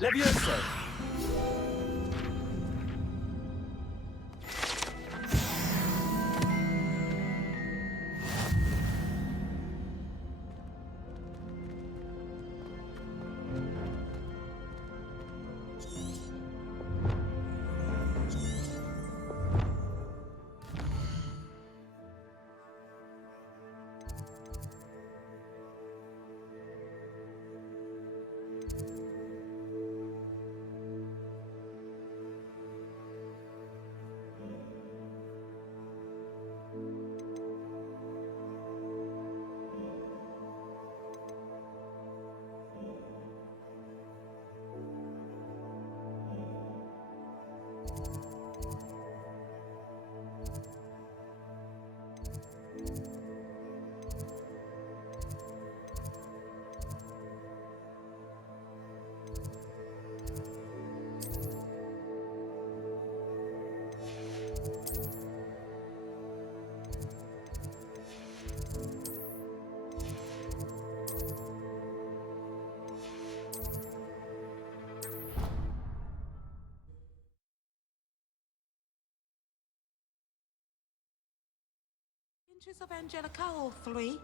Levioso! Inches of Angelica, all three.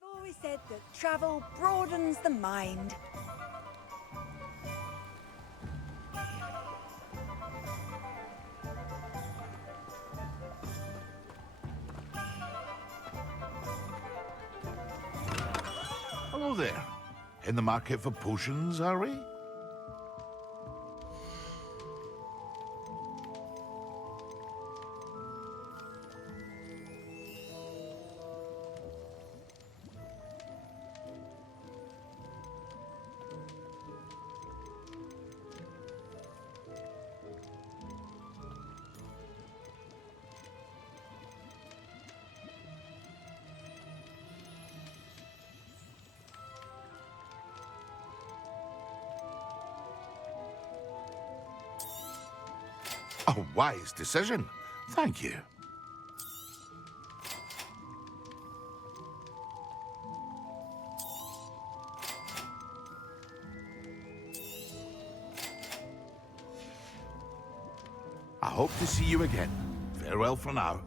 I've always said that travel broadens the mind. Hello there. In the market for potions, are we? A wise decision. Thank you. I hope to see you again. Farewell for now.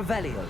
Revelio.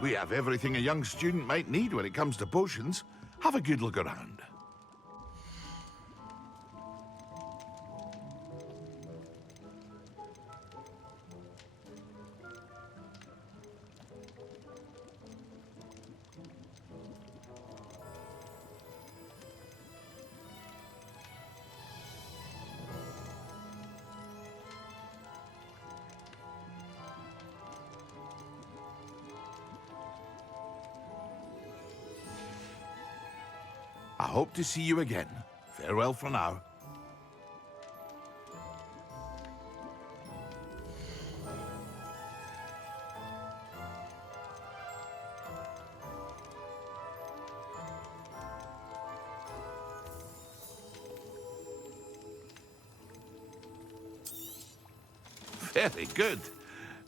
We have everything a young student might need when it comes to potions. Have a good look around. I hope to see you again. Farewell for now. Very good.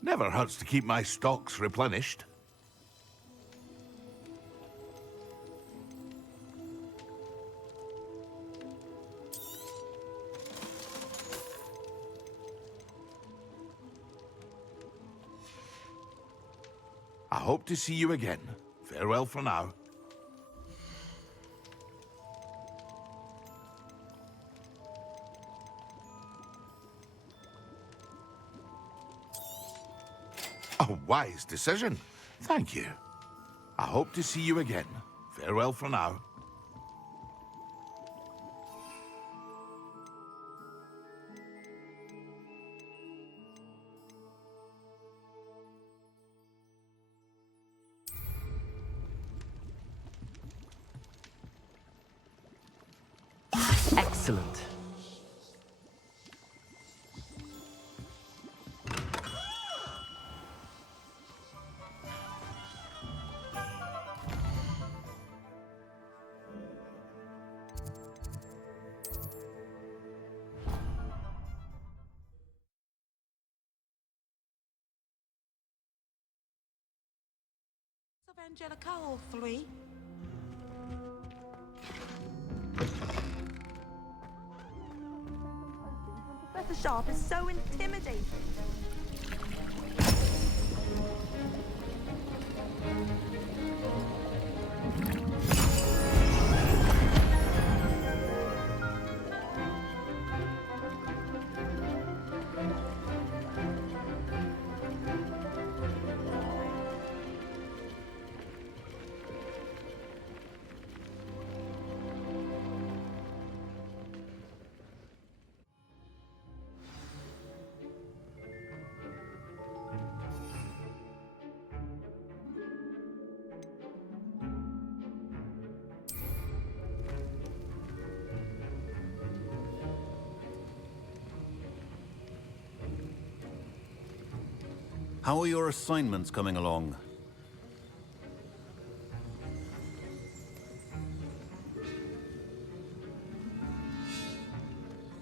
Never hurts to keep my stocks replenished. I hope to see you again. Farewell for now. A wise decision. Thank you. I hope to see you again. Farewell for now. Excellent. Of Angelica or 3? Professor Sharp is so intimidating. How are your assignments coming along?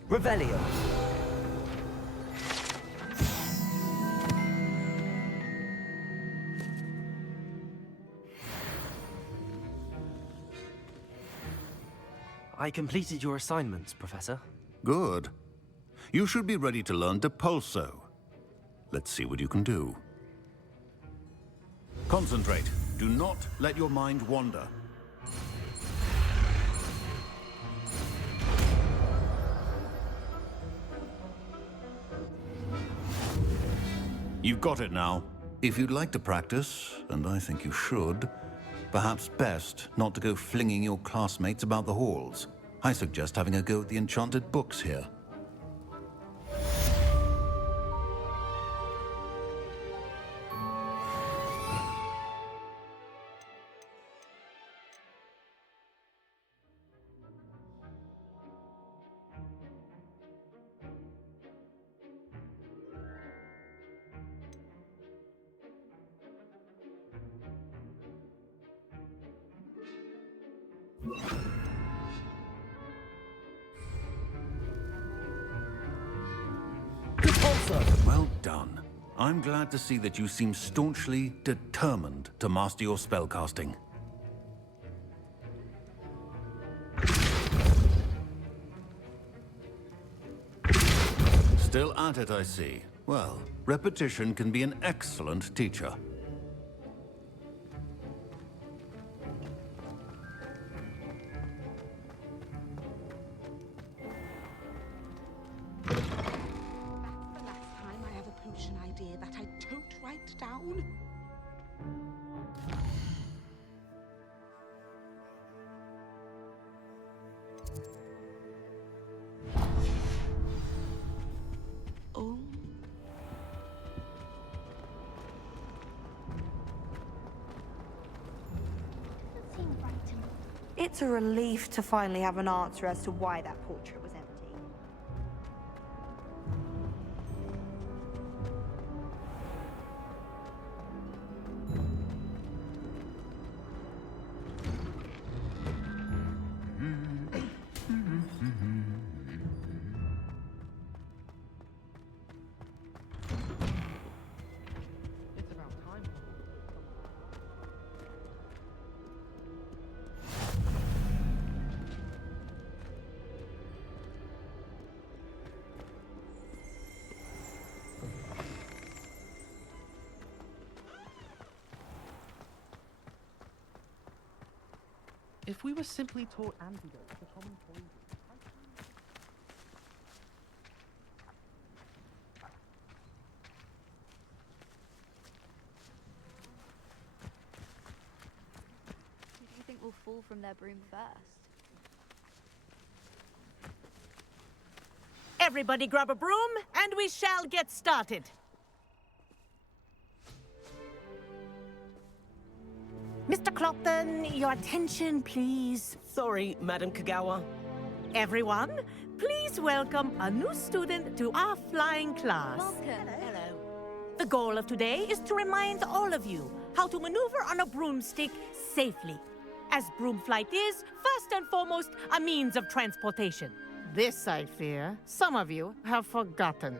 Revelio. I completed your assignments, Professor. Good. You should be ready to learn Depulso. Let's see what you can do. Concentrate. Do not let your mind wander. You've got it now. If you'd like to practice, and I think you should, perhaps best not to go flinging your classmates about the halls. I suggest having a go at the enchanted books here. Well done. I'm glad to see that you seem staunchly determined to master your spellcasting. Still at it, I see. Well, repetition can be an excellent teacher. The last time I have a potion idea that I don't write down. Oh. It's a relief to finally have an answer as to why that portrait was empty. It's about time. If we were simply taught antidotes to common poisons. Who do you think will fall from their broom first? Everybody grab a broom, and we shall get started. Mr. Clopton, your attention, please. Sorry, Madam Kagawa. Everyone, please welcome a new student to our flying class. Welcome. Hello. The goal of today is to remind all of you how to maneuver on a broomstick safely, as broom flight is, first and foremost, a means of transportation. This, I fear, some of you have forgotten.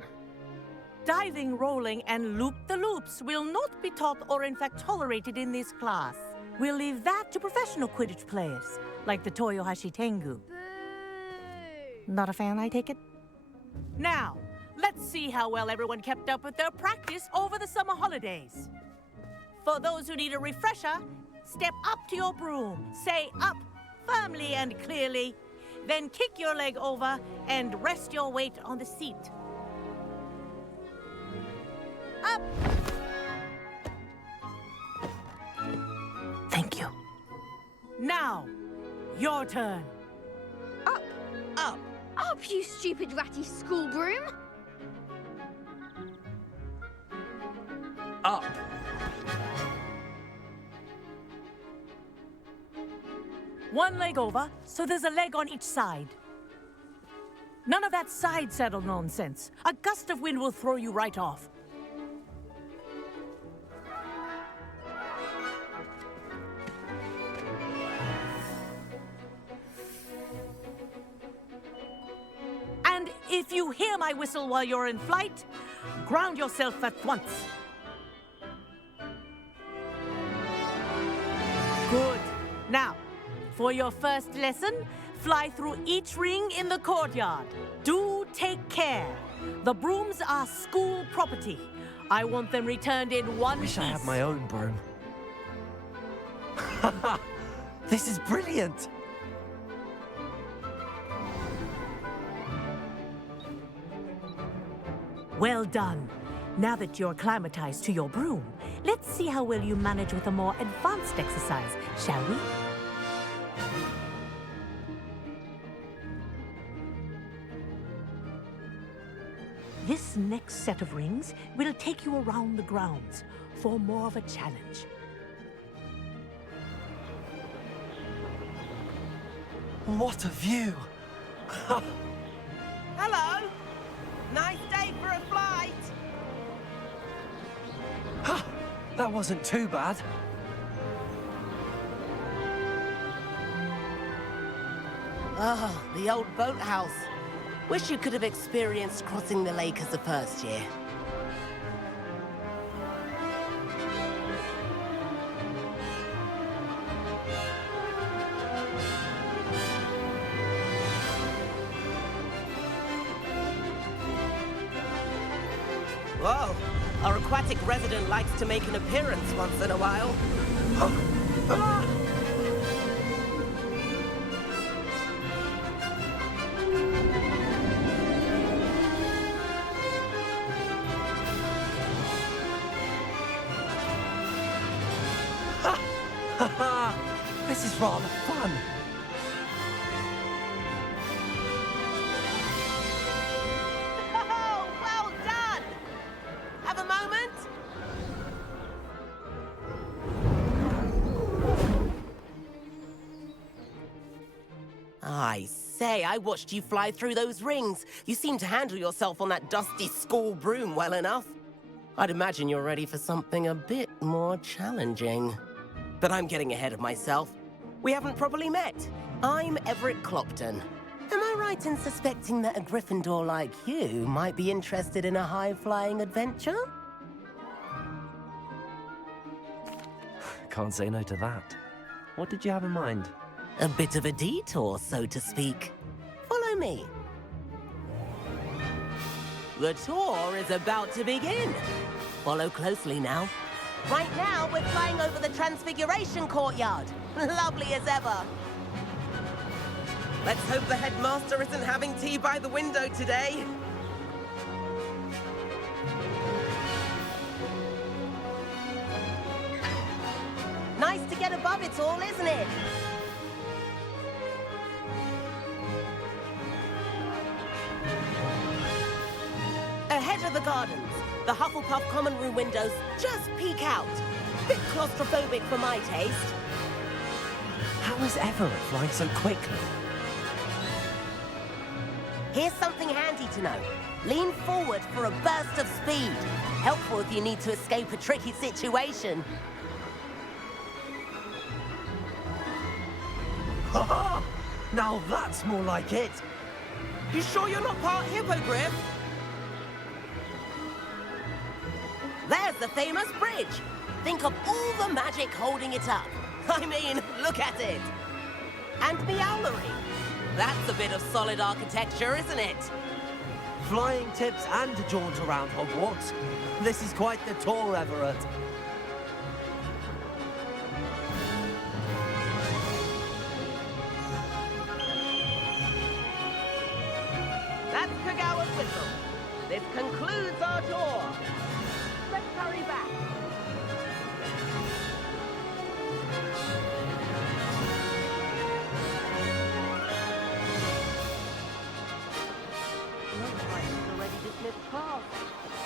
Diving, rolling, and loop-the-loops will not be taught or in fact tolerated in this class. We'll leave that to professional Quidditch players, like the Toyohashi Tengu. Boo! Not a fan, I take it? Now, let's see how well everyone kept up with their practice over the summer holidays. For those who need a refresher, step up to your broom, say up firmly and clearly, then kick your leg over and rest your weight on the seat. Up! Thank you. Now, your turn. Up! Up! Up, you stupid ratty school broom! Up. One leg over, so there's a leg on each side. None of that side saddle nonsense. A gust of wind will throw you right off. If you hear my whistle while you're in flight, ground yourself at once. Good. Now, for your first lesson, fly through each ring in the courtyard. Do take care. The brooms are school property. I want them returned in one piece. Wish I had my own broom. This is brilliant. Well done. Now that you're acclimatized to your broom, let's see how well you manage with a more advanced exercise, shall we? This next set of rings will take you around the grounds for more of a challenge. What a view. Hello. Nice day for a flight. That wasn't too bad. Oh, the old boathouse. Wish you could have experienced crossing the lake as a first year. Whoa, our aquatic resident likes to make an appearance once in a while. This is rather fun. Oh, well done! Have a moment? I say, I watched you fly through those rings. You seem to handle yourself on that dusty school broom well enough. I'd imagine you're ready for something a bit more challenging. But I'm getting ahead of myself. We haven't properly met. I'm Everett Clopton. Am I right in suspecting that a Gryffindor like you might be interested in a high-flying adventure? Can't say no to that. What did you have in mind? A bit of a detour, so to speak. Follow me. The tour is about to begin. Follow closely now. Right now, we're flying over the Transfiguration Courtyard. Lovely as ever. Let's hope the headmaster isn't having tea by the window today. Nice to get above it all, isn't it? Ahead of the gardens, the Hufflepuff common room windows just peek out. Bit claustrophobic for my taste. How is Everett flying so quickly? Here's something handy to know. Lean forward for a burst of speed. Helpful if you need to escape a tricky situation. Now that's more like it. You sure you're not part hippogriff? There's the famous bridge. Think of all the magic holding it up. I mean, look at it. And Meowlery. That's a bit of solid architecture, isn't it? Flying tips and a jaunt around Hogwarts. This is quite the tour, Everett. That's Kagawa's whistle. This concludes our tour. Let's hurry back. Looks like it's already dismissed class.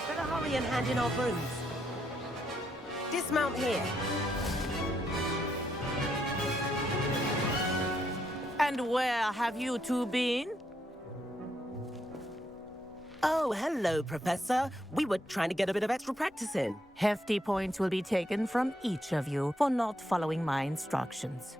Better hurry and hand in our brooms. Dismount here. And where have you two been? Oh, hello, Professor. We were trying to get a bit of extra practice in. Hefty points will be taken from each of you for not following my instructions.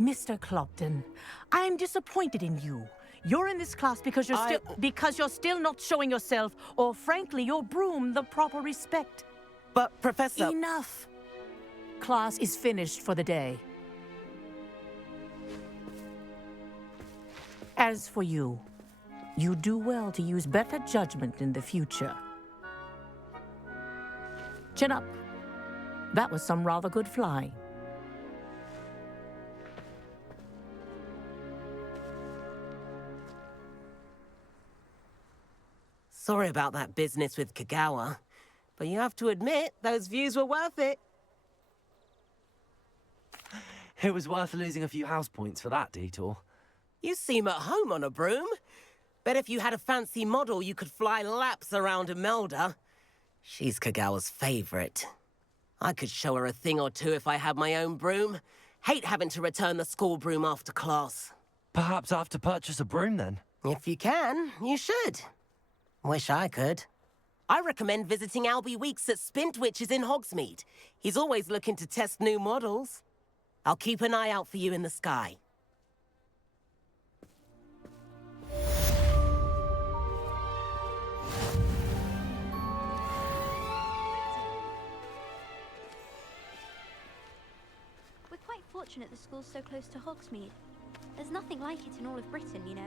Mr. Clopton, I'm disappointed in you. You're in this class because you're still not showing yourself, or frankly, your broom the proper respect. But, Professor... Enough. Class is finished for the day. As for you, you do well to use better judgment in the future. Chin up. That was some rather good flying. Sorry about that business with Kagawa, but you have to admit, those views were worth it. It was worth losing a few house points for that detour. You seem at home on a broom. Bet if you had a fancy model, you could fly laps around Imelda. She's Kagawa's favorite. I could show her a thing or two if I had my own broom. Hate having to return the school broom after class. Perhaps I have to purchase a broom then? If you can, you should. Wish I could. I recommend visiting Albie Weeks at Spintwitches in Hogsmeade. He's always looking to test new models. I'll keep an eye out for you in the sky. We're quite fortunate the school's so close to Hogsmeade. There's nothing like it in all of Britain, you know.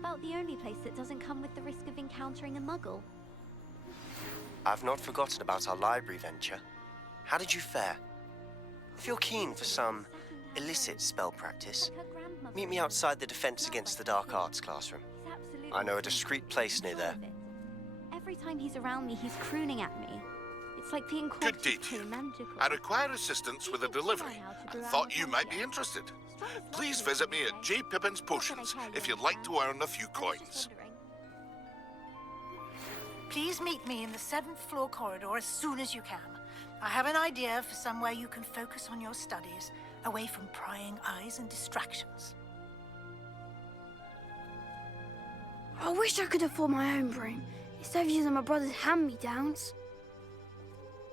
About the only place that doesn't come with the risk of encountering a muggle. I've not forgotten about our library venture. How did you fare? If you're keen for some illicit spell practice, meet me outside the Defense Against the Dark Arts classroom. I know a discreet place near there. Every time he's around me, he's crooning at me. It's like being called Good day to you. I require assistance with a delivery and thought you might be interested. Please visit me at J. Pippin's Potions if you'd like to earn a few coins. Please meet me in the 7th floor corridor as soon as you can. I have an idea for somewhere you can focus on your studies, away from prying eyes and distractions. I wish I could afford my own broom, instead of using my brother's hand-me-downs.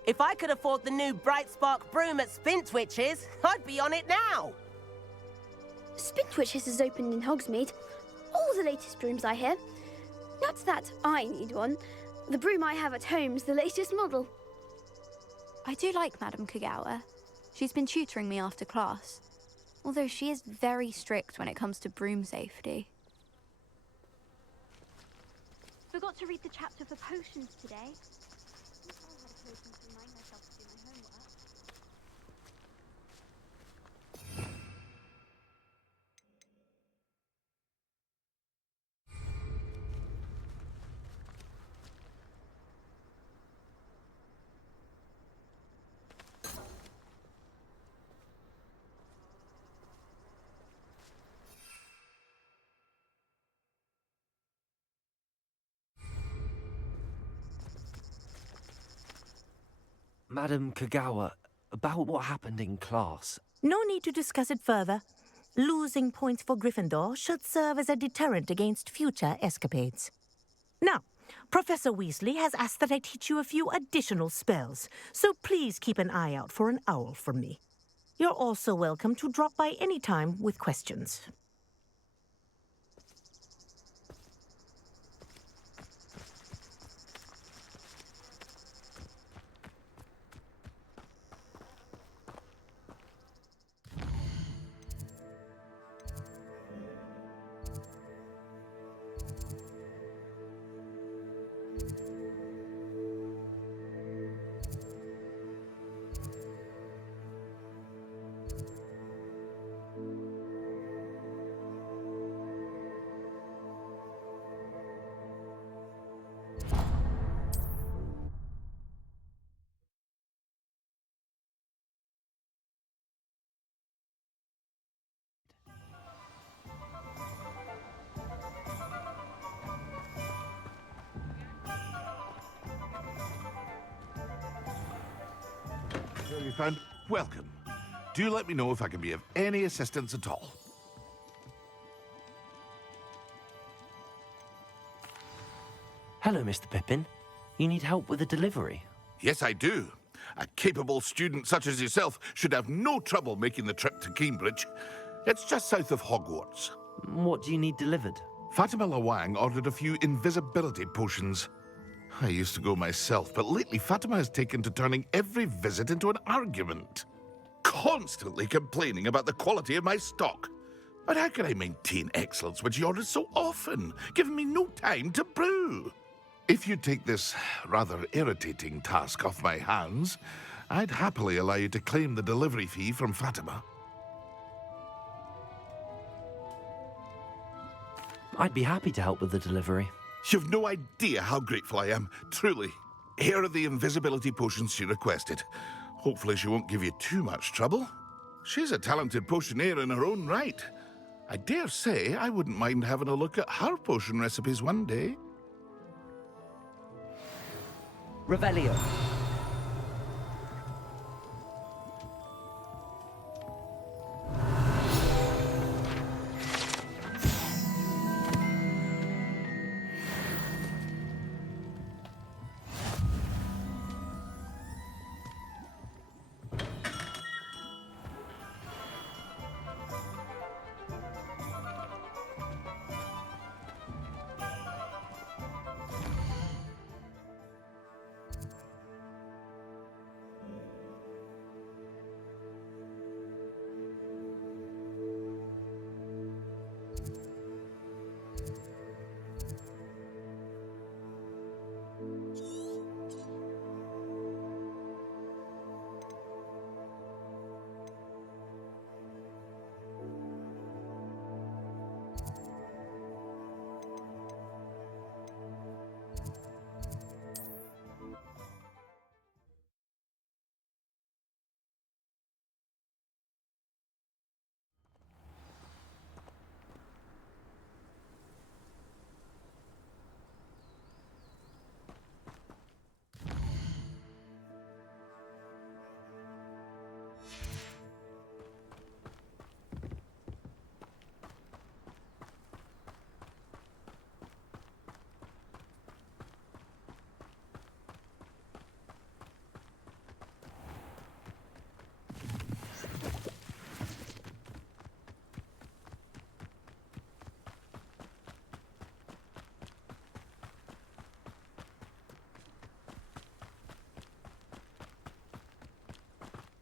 If I could afford the new Bright Spark broom at Spintwitches, I'd be on it now. Spintwitches is opened in Hogsmeade. All the latest brooms, I hear. Not that I need one. The broom I have at home is the latest model. I do like Madame Kagawa. She's been tutoring me after class. Although she is very strict when it comes to broom safety. Forgot to read the chapter for potions today. I had a potion to remind myself to do my homework. Madam Kagawa, about what happened in class. No need to discuss it further. Losing points for Gryffindor should serve as a deterrent against future escapades. Now, Professor Weasley has asked that I teach you a few additional spells, so please keep an eye out for an owl from me. You're also welcome to drop by any time with questions. Here you found. Welcome. Do let me know if I can be of any assistance at all. Hello, Mr. Pippin. You need help with a delivery? Yes, I do. A capable student such as yourself should have no trouble making the trip to Cambridge. It's just south of Hogwarts. What do you need delivered? Fatima Lawang ordered a few invisibility potions. I used to go myself, but lately Fatima has taken to turning every visit into an argument. Constantly complaining about the quality of my stock. But how can I maintain excellence when she orders so often, giving me no time to brew? If you take this rather irritating task off my hands, I'd happily allow you to claim the delivery fee from Fatima. I'd be happy to help with the delivery. You've no idea how grateful I am, truly. Here are the invisibility potions she requested. Hopefully she won't give you too much trouble. She's a talented potioneer in her own right. I dare say I wouldn't mind having a look at her potion recipes one day. Revelio.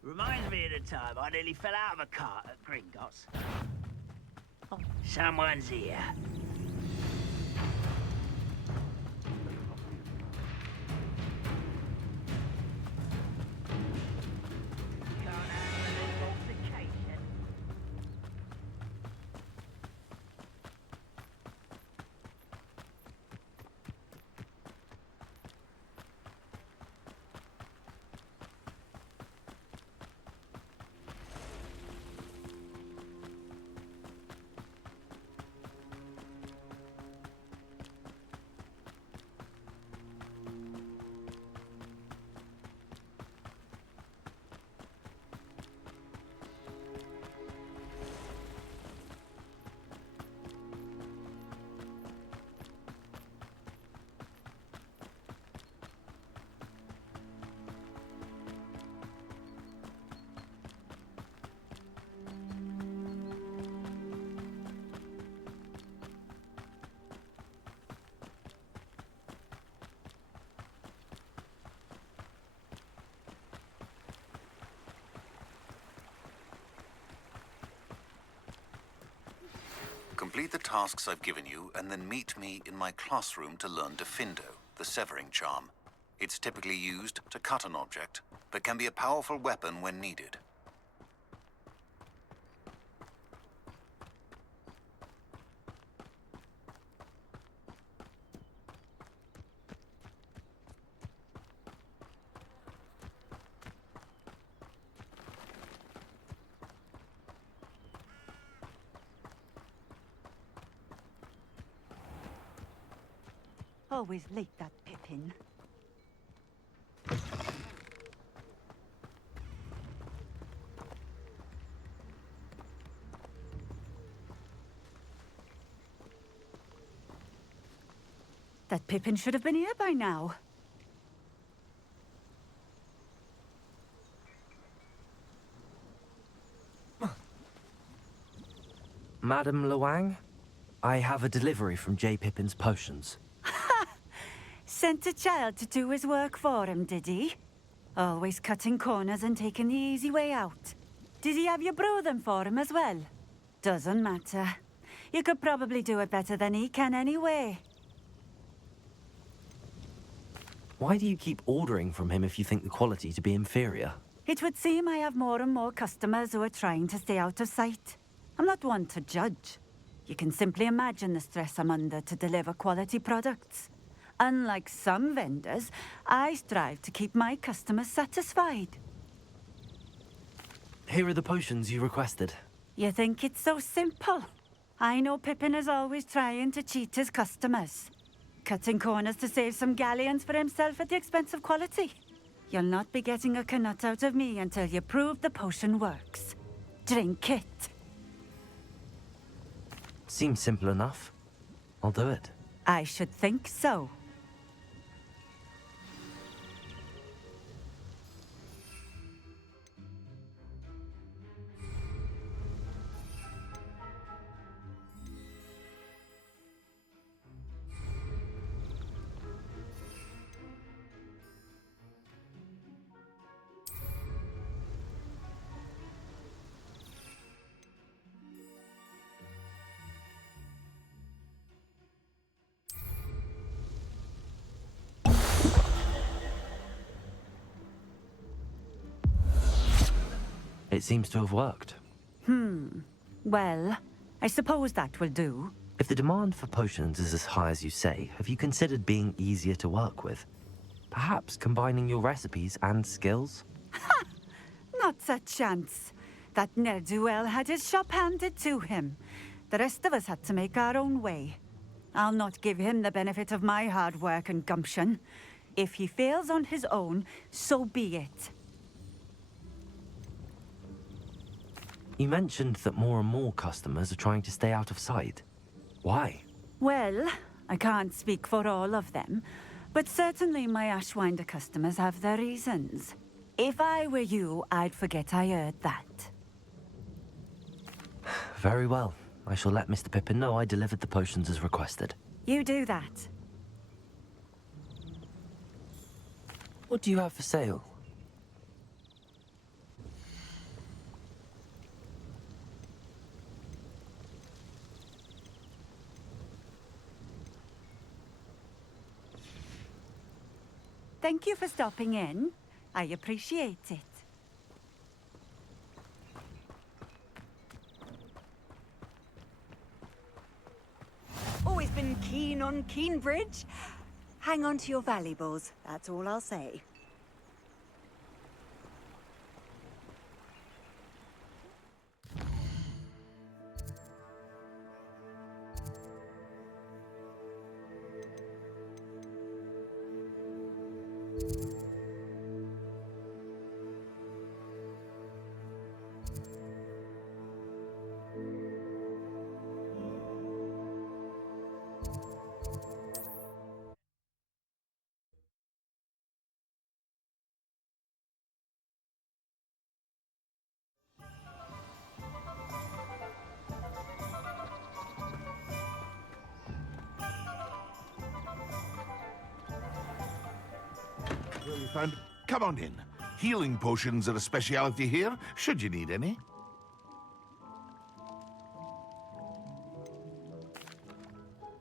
Reminds me of the time I nearly fell out of a cart at Gringotts. Oh, someone's here. Can't handle an intoxication. Complete the tasks I've given you, and then meet me in my classroom to learn Defindo, the severing charm. It's typically used to cut an object, but can be a powerful weapon when needed. Always late, that Pippin. That Pippin should have been here by now. Madam Luang? I have a delivery from J. Pippin's potions. Sent a child to do his work for him, did he? Always cutting corners and taking the easy way out. Did he have you brew them for him as well? Doesn't matter. You could probably do it better than he can anyway. Why do you keep ordering from him if you think the quality to be inferior? It would seem I have more and more customers who are trying to stay out of sight. I'm not one to judge. You can simply imagine the stress I'm under to deliver quality products. Unlike some vendors, I strive to keep my customers satisfied. Here are the potions you requested. You think it's so simple? I know Pippin is always trying to cheat his customers. Cutting corners to save some galleons for himself at the expense of quality. You'll not be getting a knut out of me until you prove the potion works. Drink it. Seems simple enough. I'll do it. I should think so. It seems to have worked. Well, I suppose that will do. If the demand for potions is as high as you say, have you considered being easier to work with? Perhaps combining your recipes and skills? Not a chance. That ne'er-do-well had his shop handed to him. The rest of us had to make our own way. I'll not give him the benefit of my hard work and gumption. If he fails on his own, so be it. You mentioned that more and more customers are trying to stay out of sight. Why? Well, I can't speak for all of them, but certainly my Ashwinder customers have their reasons. If I were you, I'd forget I heard that. Very well. I shall let Mr. Pippin know I delivered the potions as requested. You do that. What do you have for sale? Thank you for stopping in. I appreciate it. Always been keen on Keenbridge. Hang on to your valuables, that's all I'll say. Well, you found... Come on in. Healing potions are a speciality here, should you need any.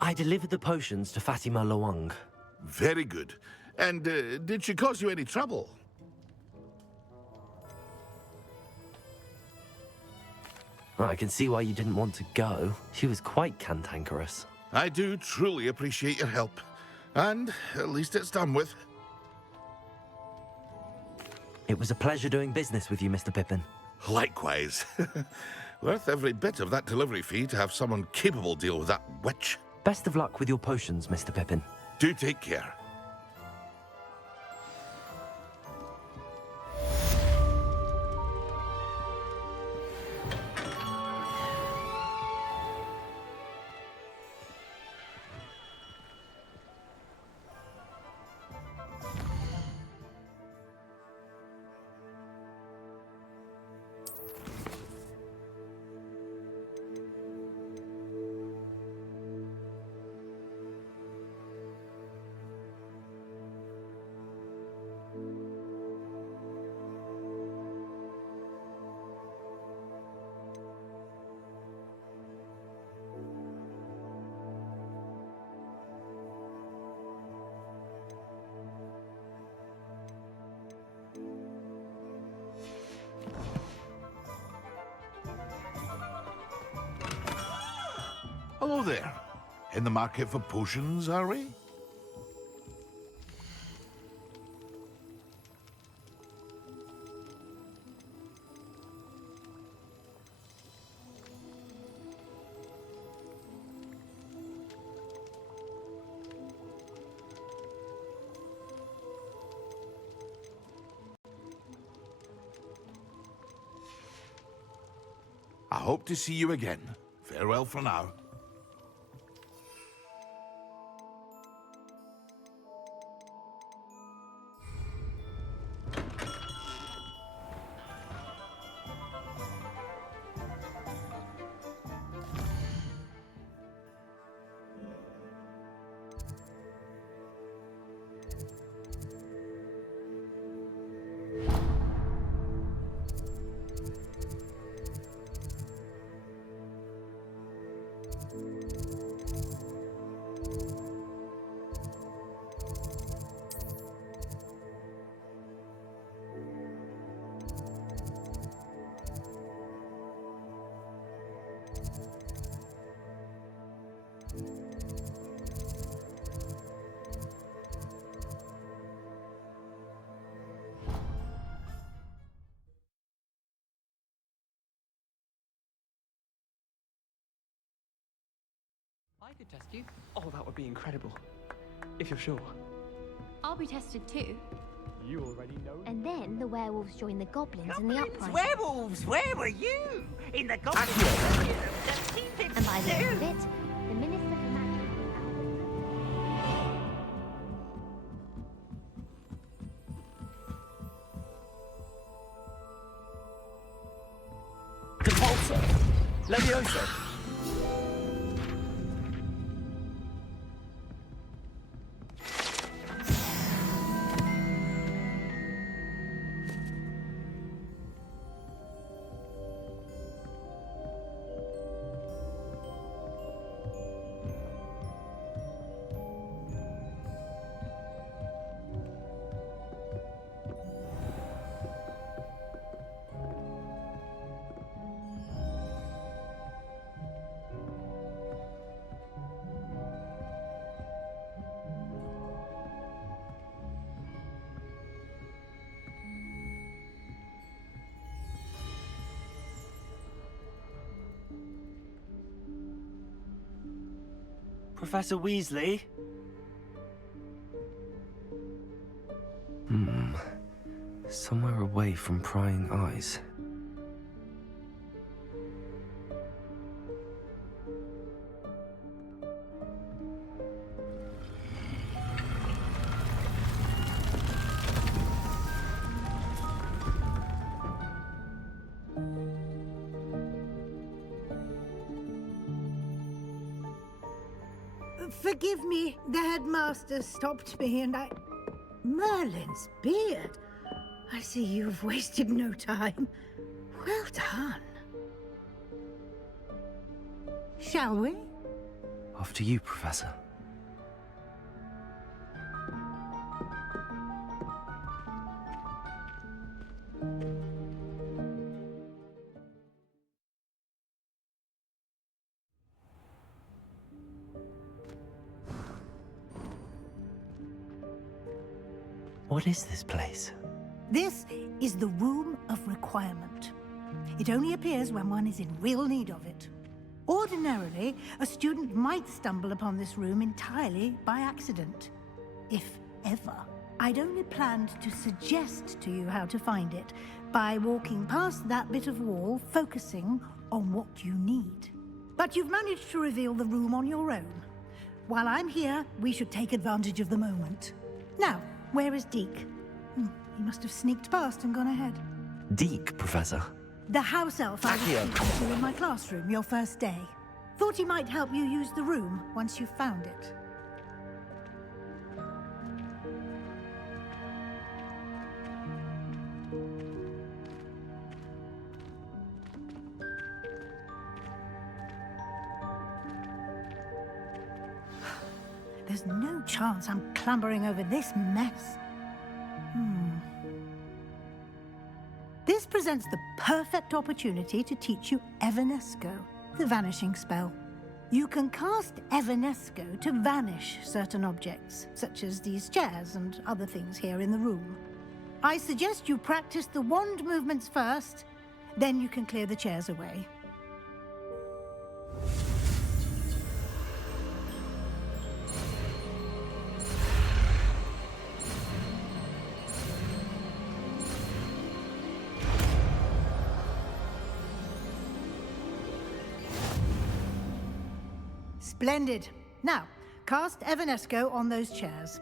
I delivered the potions to Fatima Luang. Very good. And did she cause you any trouble? Well, I can see why you didn't want to go. She was quite cantankerous. I do truly appreciate your help. And at least it's done with. It was a pleasure doing business with you, Mr. Pippin. Likewise. Worth every bit of that delivery fee to have someone capable deal with that witch. Best of luck with your potions, Mr. Pippin. Do take care. Hello there. In the market for potions, are we? I hope to see you again. Farewell for now. I could test you. Oh, that would be incredible. If you're sure. I'll be tested too. You already know. And then the werewolves join the goblins in the uprising. Werewolves! Where were you? In the goblin And by the end of it, the Minister for Magic Depulso! Levioso! Professor Weasley? Somewhere away from prying eyes. Forgive me, the headmaster stopped me and I... Merlin's beard. I see you've wasted no time. Well done. Shall we? After you, Professor. What is this place? This is the Room of Requirement. It only appears when one is in real need of it. Ordinarily, a student might stumble upon this room entirely by accident. If ever. I'd only planned to suggest to you how to find it by walking past that bit of wall, focusing on what you need. But you've managed to reveal the room on your own. While I'm here, we should take advantage of the moment. Now, where is Deke? He must have sneaked past and gone ahead. Deke, Professor. The house elf I was speaking to in my classroom your first day. Thought he might help you use the room once you've found it. There's no chance I'm clambering over this mess. This presents the perfect opportunity to teach you Evanesco, the vanishing spell. You can cast Evanesco to vanish certain objects, such as these chairs and other things here in the room. I suggest you practice the wand movements first, then you can clear the chairs away. Splendid. Now, cast Evanesco on those chairs.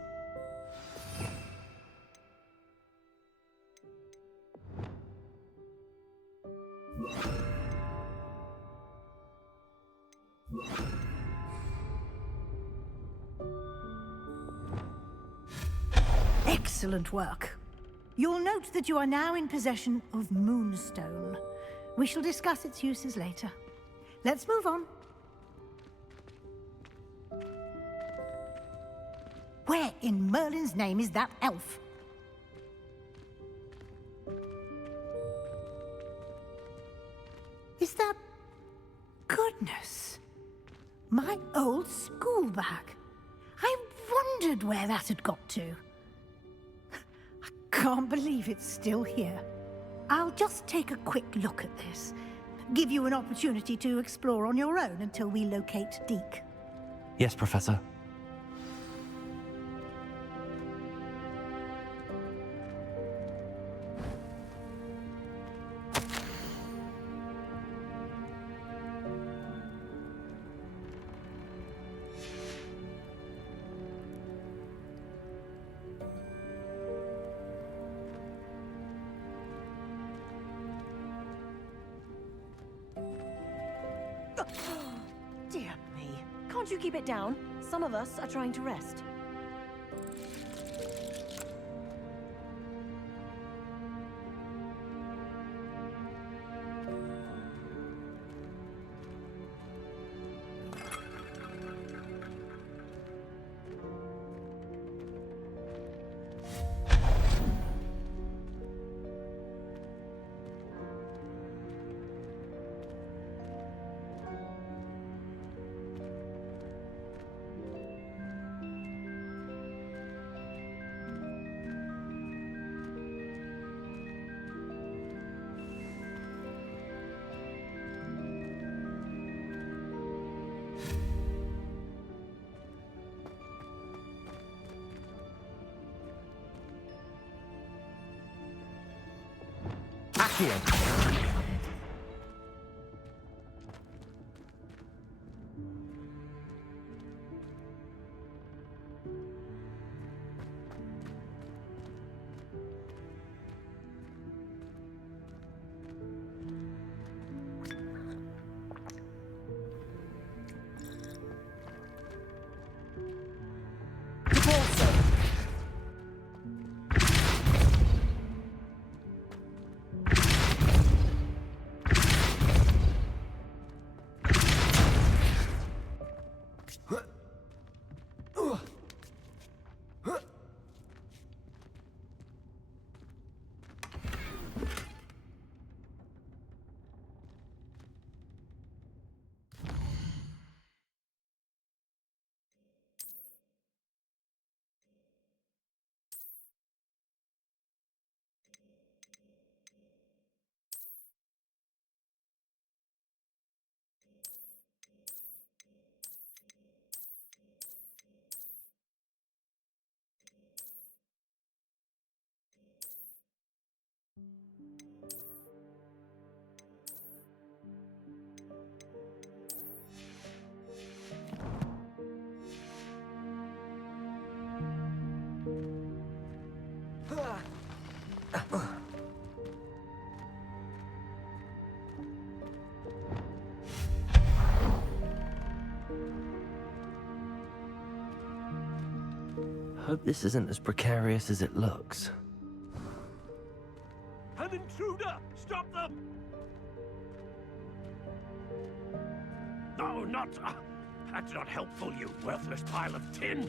Excellent work. You'll note that you are now in possession of Moonstone. We shall discuss its uses later. Let's move on. Where in Merlin's name is that elf? Is that... Goodness! My old school bag. I wondered where that had got to. I can't believe it's still here. I'll just take a quick look at this. Give you an opportunity to explore on your own until we locate Deke. Yes, Professor. Dear me. Can't you keep it down? Some of us are trying to rest. Here. Hope this isn't as precarious as it looks. An intruder! Stop them! No, not... that's not helpful, you worthless pile of tin!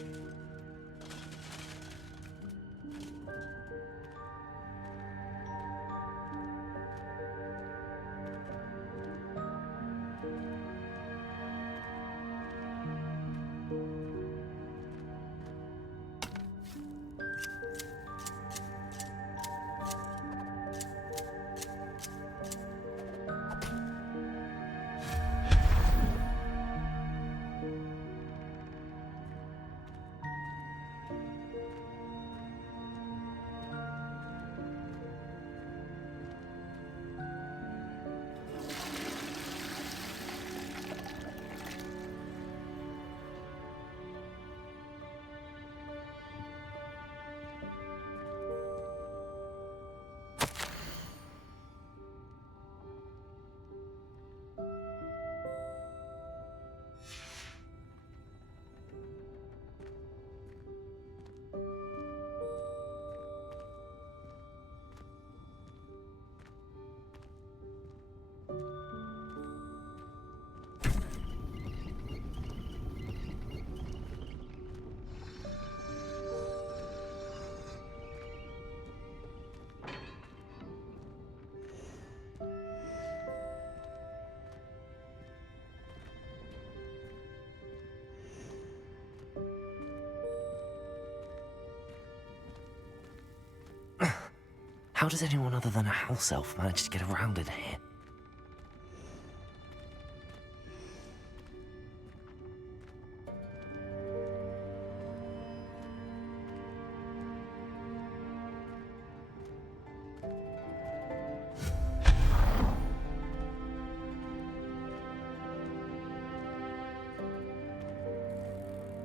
How does anyone other than a house elf manage to get around in here?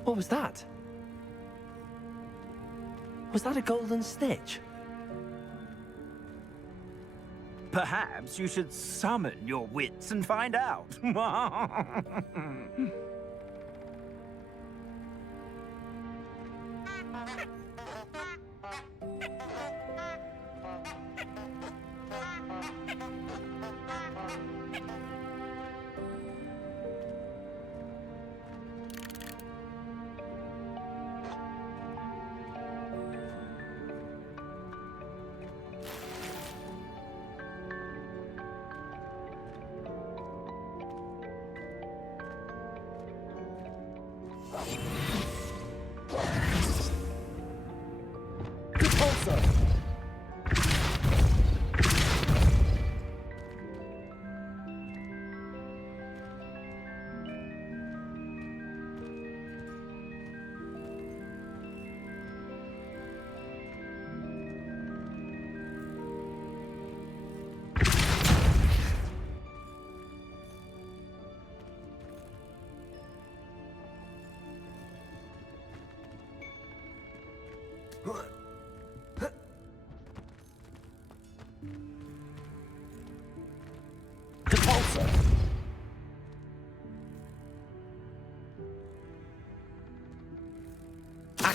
What was that? Was that a golden snitch? Perhaps you should summon your wits and find out.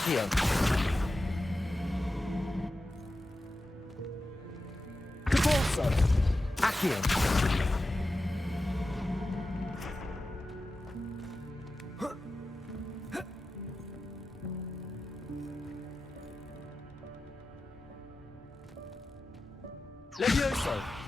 Accio. Depulso. Accio. Levioso.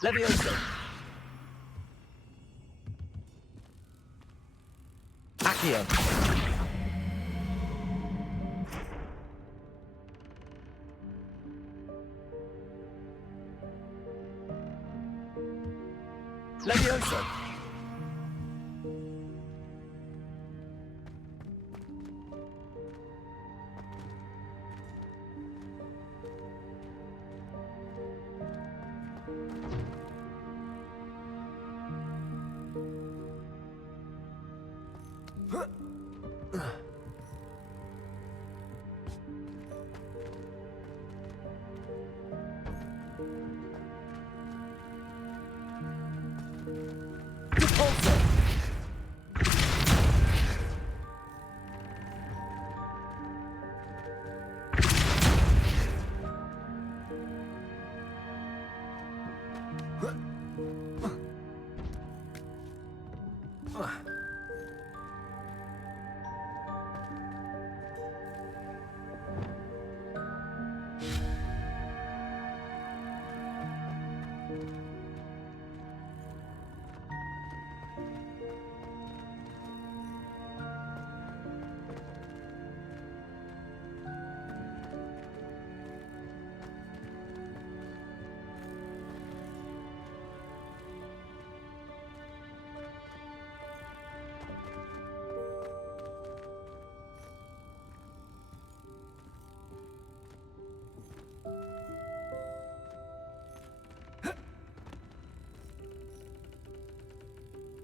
Levioso. Accio. Levioso.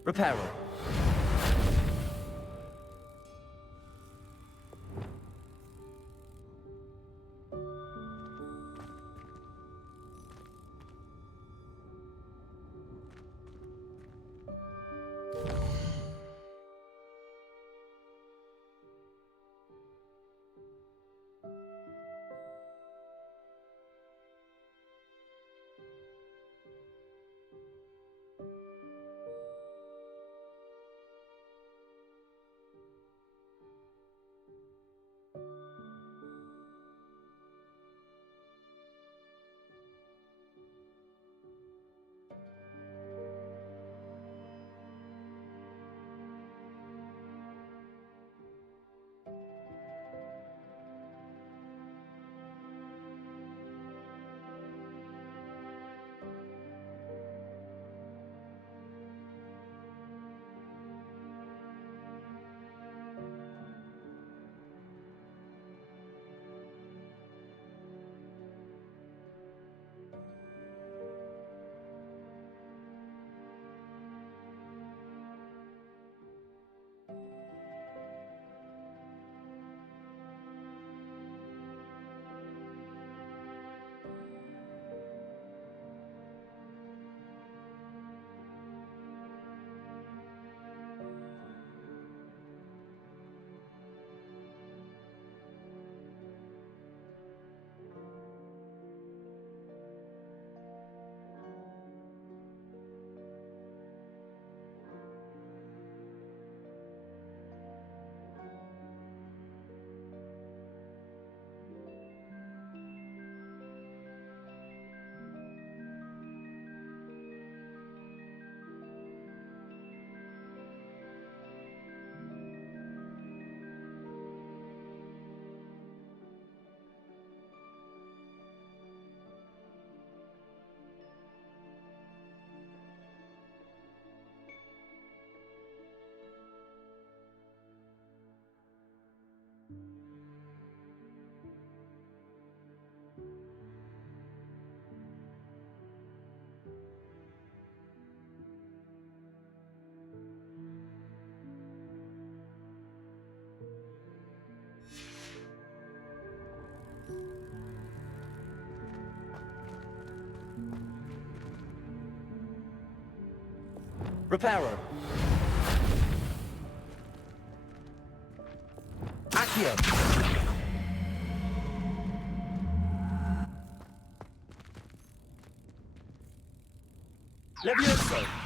Reparo. Reparo. Accio. Levioso.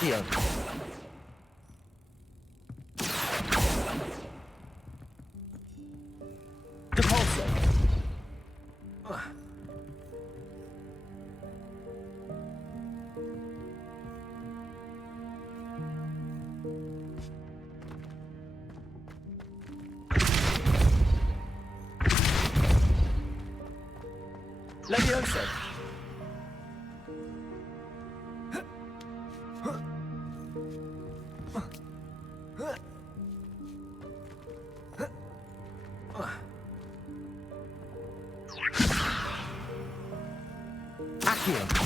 Accio. Depulso. Levioso. Accio.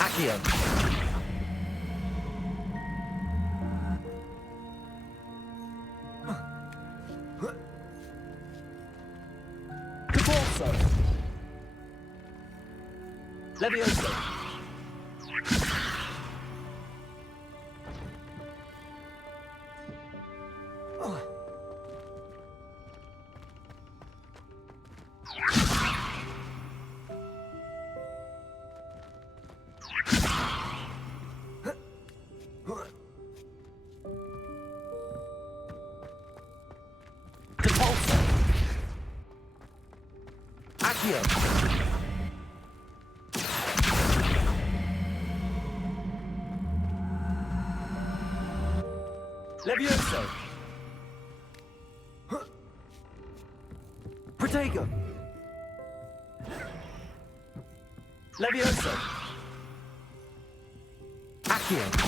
Accio. Depulso. Levioso. Depulso. Accio. Levioso. Protego. Levioso. Accio.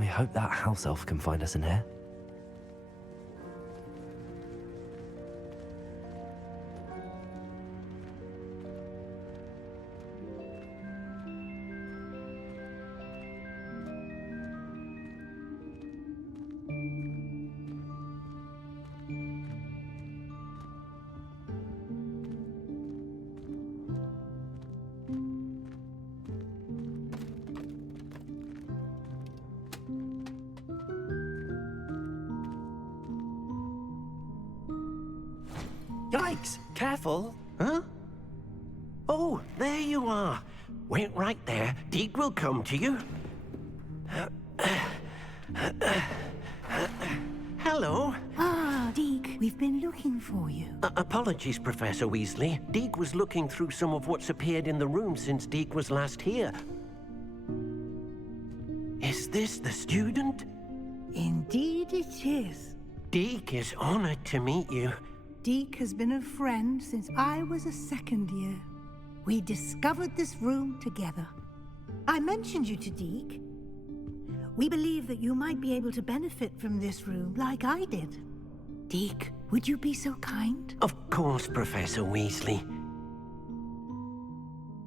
I hope that house elf can find us in here. Yikes! Careful! Huh? Oh, there you are. Wait right there. Deed will come to you. Hello. Ah, Dee. Deek. We've been looking for you. Apologies, Professor Weasley. Deek was looking through some of what's appeared in the room since Deek was last here. Is this the student? Indeed it is. Deek is honored to meet you. Deek has been a friend since I was a second year. We discovered this room together. I mentioned you to Deek. We believe that you might be able to benefit from this room like I did. Deek, would you be so kind? Of course, Professor Weasley.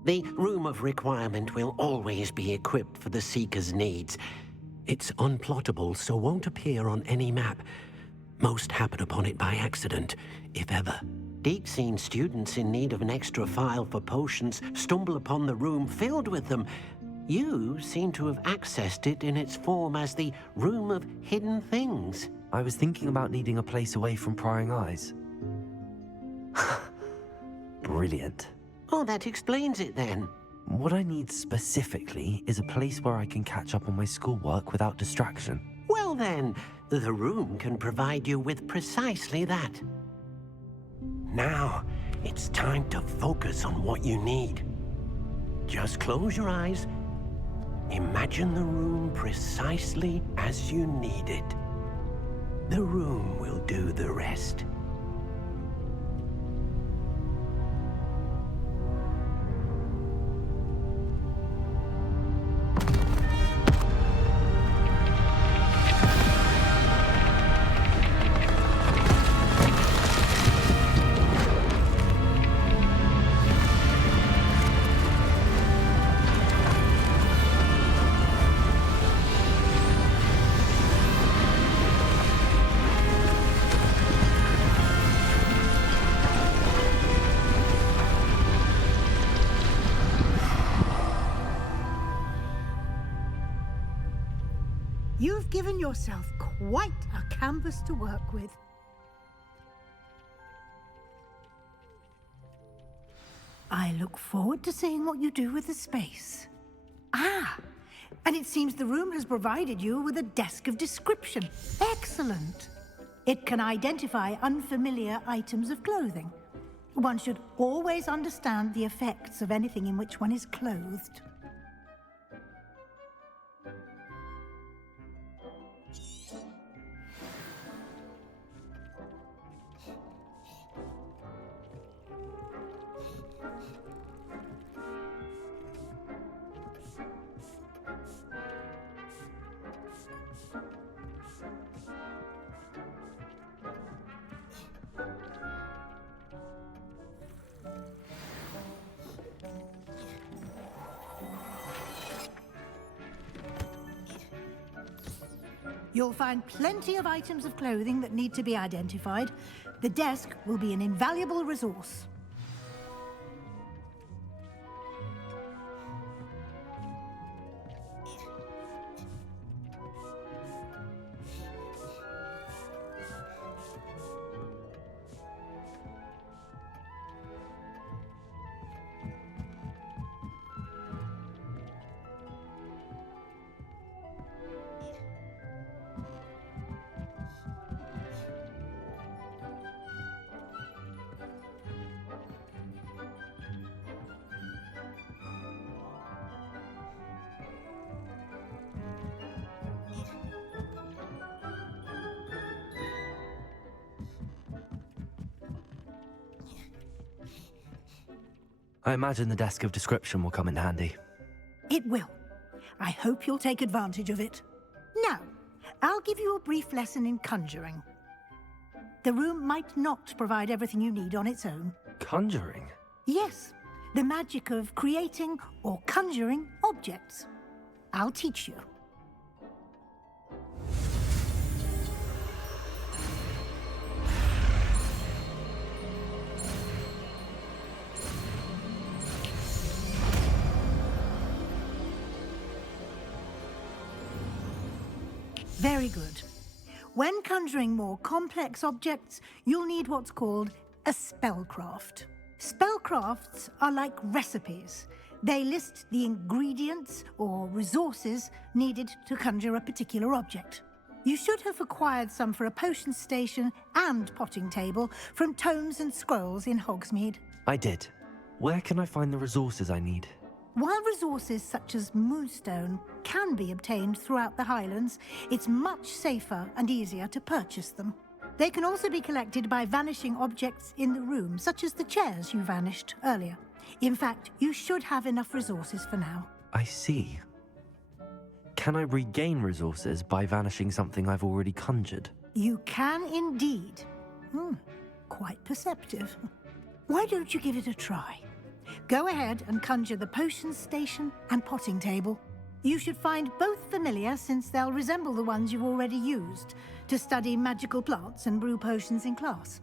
The Room of Requirement will always be equipped for the Seeker's needs. It's unplottable, so won't appear on any map. Most happen upon it by accident, if ever. Deek's seen students in need of an extra file for potions stumble upon the room filled with them. You seem to have accessed it in its form as the Room of Hidden Things. I was thinking about needing a place away from prying eyes. Brilliant. Oh, that explains it then. What I need specifically is a place where I can catch up on my schoolwork without distraction. Well then, the room can provide you with precisely that. Now, it's time to focus on what you need. Just close your eyes. Imagine the room precisely as you need it. The room will do the rest. You've given yourself quite a canvas to work with. I look forward to seeing what you do with the space. Ah, and it seems the room has provided you with a desk of description. Excellent. It can identify unfamiliar items of clothing. One should always understand the effects of anything in which one is clothed. You'll find plenty of items of clothing that need to be identified. The desk will be an invaluable resource. I imagine the desk of description will come in handy. It will. I hope you'll take advantage of it. Now, I'll give you a brief lesson in conjuring. The room might not provide everything you need on its own. Conjuring? Yes, the magic of creating or conjuring objects. I'll teach you. Very good. When conjuring more complex objects, you'll need what's called a spellcraft. Spellcrafts are like recipes. They list the ingredients or resources needed to conjure a particular object. You should have acquired some for a potion station and potting table from tomes and scrolls in Hogsmeade. I did. Where can I find the resources I need? While resources such as moonstone can be obtained throughout the Highlands, it's much safer and easier to purchase them. They can also be collected by vanishing objects in the room, such as the chairs you vanished earlier. In fact, you should have enough resources for now. I see. Can I regain resources by vanishing something I've already conjured? You can indeed. Quite perceptive. Why don't you give it a try? Go ahead and conjure the potion station and potting table. You should find both familiar, since they'll resemble the ones you've already used to study magical plants and brew potions in class.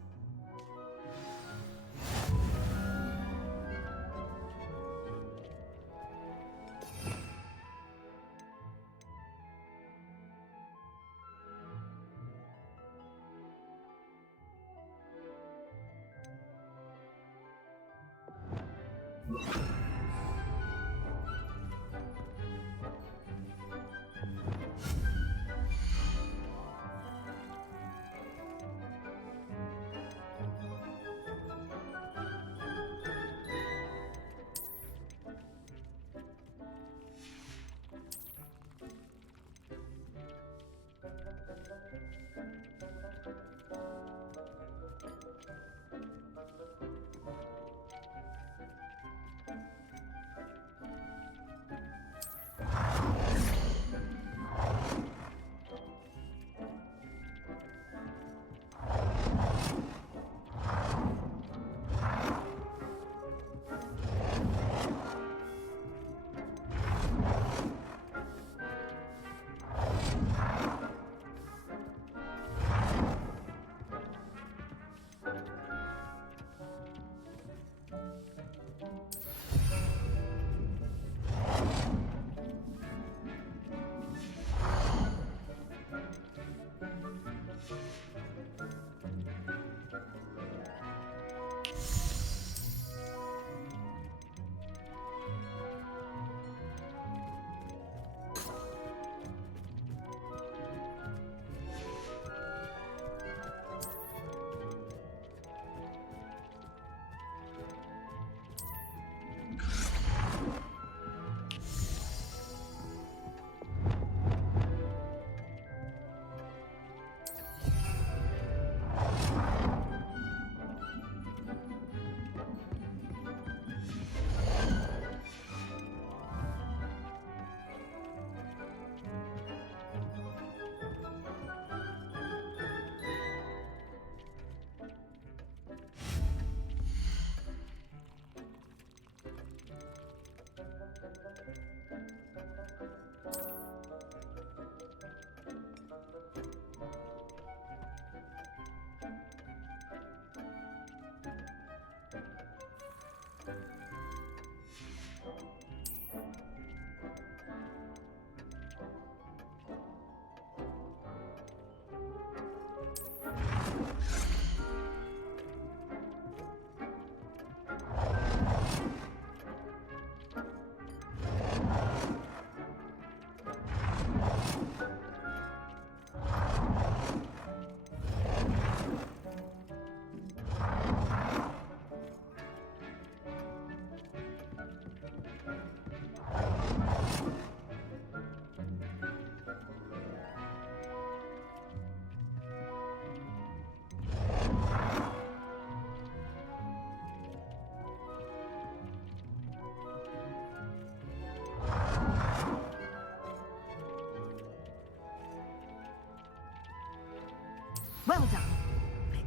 Well done.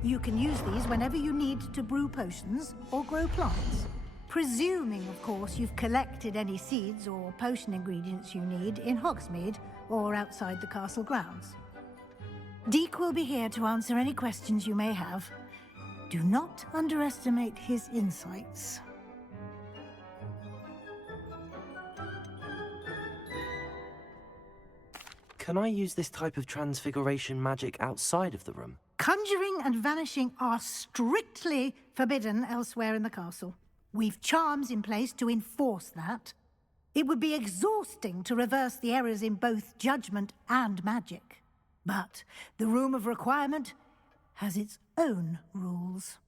You can use these whenever you need to brew potions or grow plants. Presuming, of course, you've collected any seeds or potion ingredients you need in Hogsmeade or outside the castle grounds. Deke will be here to answer any questions you may have. Do not underestimate his insights. Can I use this type of transfiguration magic outside of the room? Conjuring and vanishing are strictly forbidden elsewhere in the castle. We've charms in place to enforce that. It would be exhausting to reverse the errors in both judgment and magic. But the Room of Requirement has its own rules.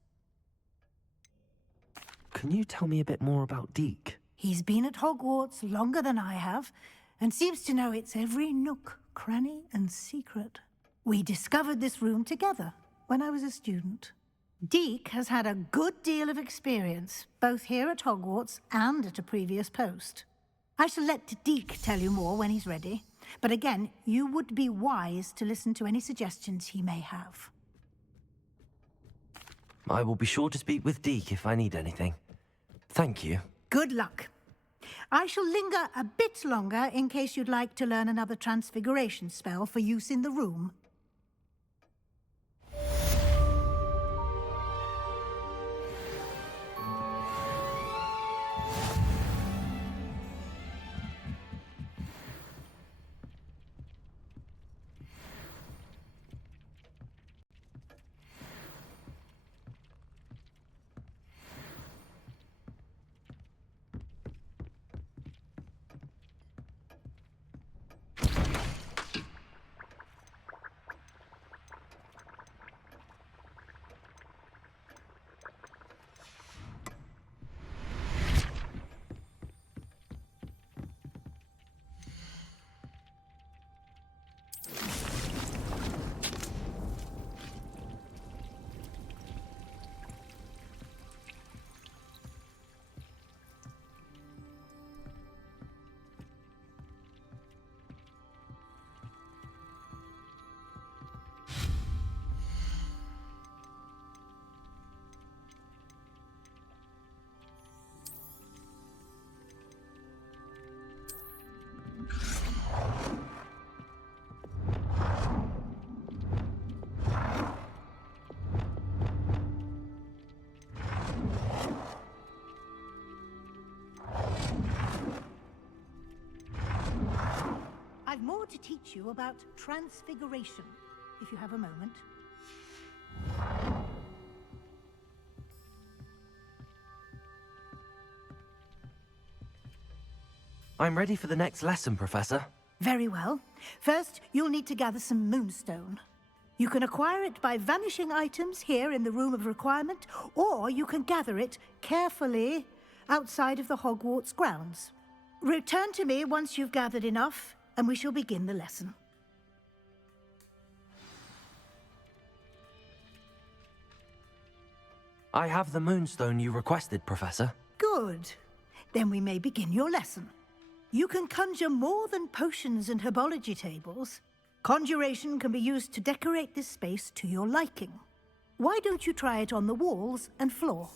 Can you tell me a bit more about Deke? He's been at Hogwarts longer than I have, and seems to know its every nook, cranny, and secret. We discovered this room together when I was a student. Deke has had a good deal of experience, both here at Hogwarts and at a previous post. I shall let Deke tell you more when he's ready, but again, you would be wise to listen to any suggestions he may have. I will be sure to speak with Deke if I need anything. Thank you. Good luck. I shall linger a bit longer in case you'd like to learn another transfiguration spell for use in the room. I've more to teach you about transfiguration, if you have a moment. I'm ready for the next lesson, Professor. Very well. First, you'll need to gather some moonstone. You can acquire it by vanishing items here in the Room of Requirement, or you can gather it carefully outside of the Hogwarts grounds. Return to me once you've gathered enough, and we shall begin the lesson. I have the moonstone you requested, Professor. Good. Then we may begin your lesson. You can conjure more than potions and herbology tables. Conjuration can be used to decorate this space to your liking. Why don't you try it on the walls and floor?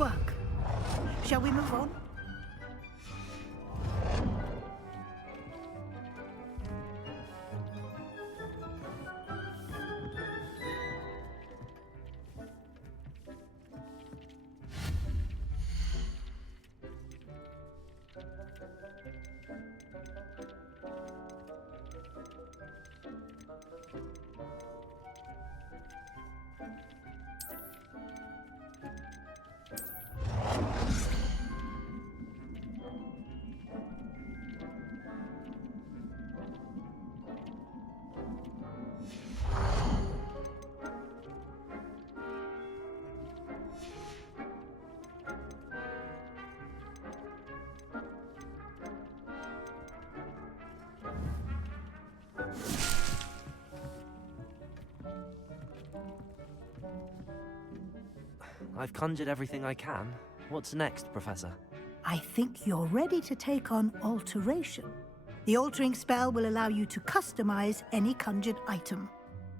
work. Shall we move on? I've conjured everything I can. What's next, Professor? I think you're ready to take on alteration. The altering spell will allow you to customize any conjured item.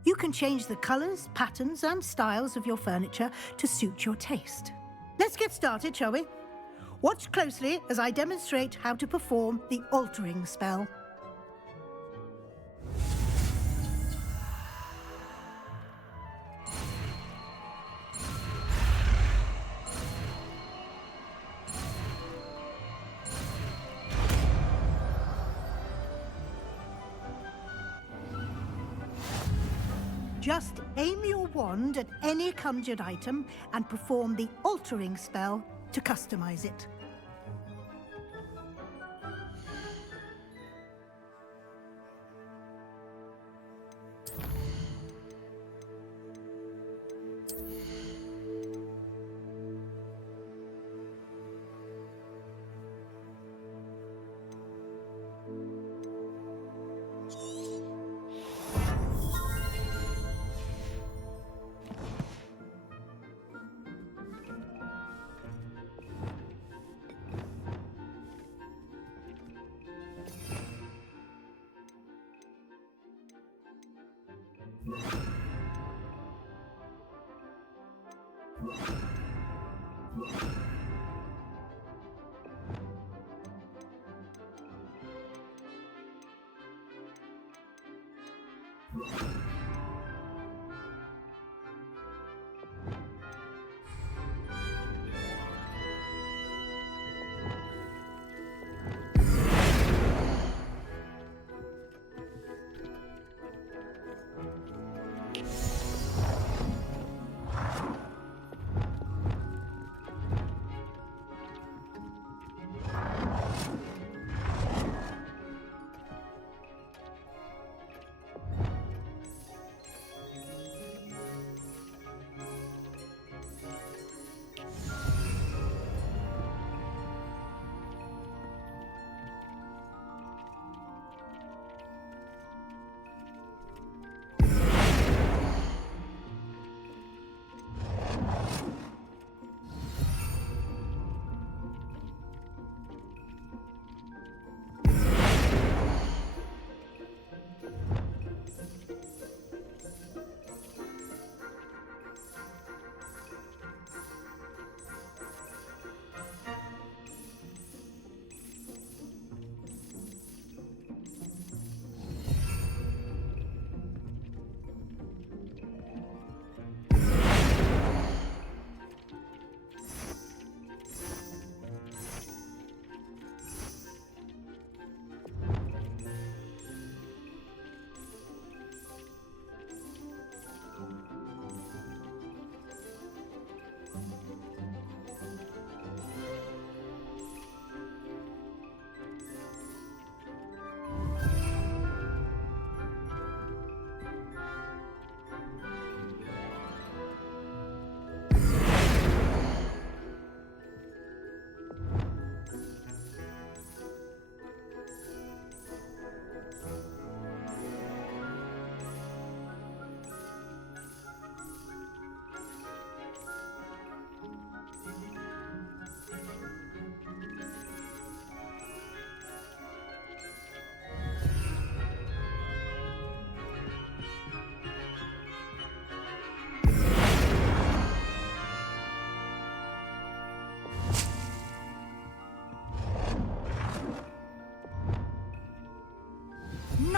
You can change the colors, patterns, and styles of your furniture to suit your taste. Let's get started, shall we? Watch closely as I demonstrate how to perform the altering spell. Just aim your wand at any conjured item and perform the altering spell to customize it.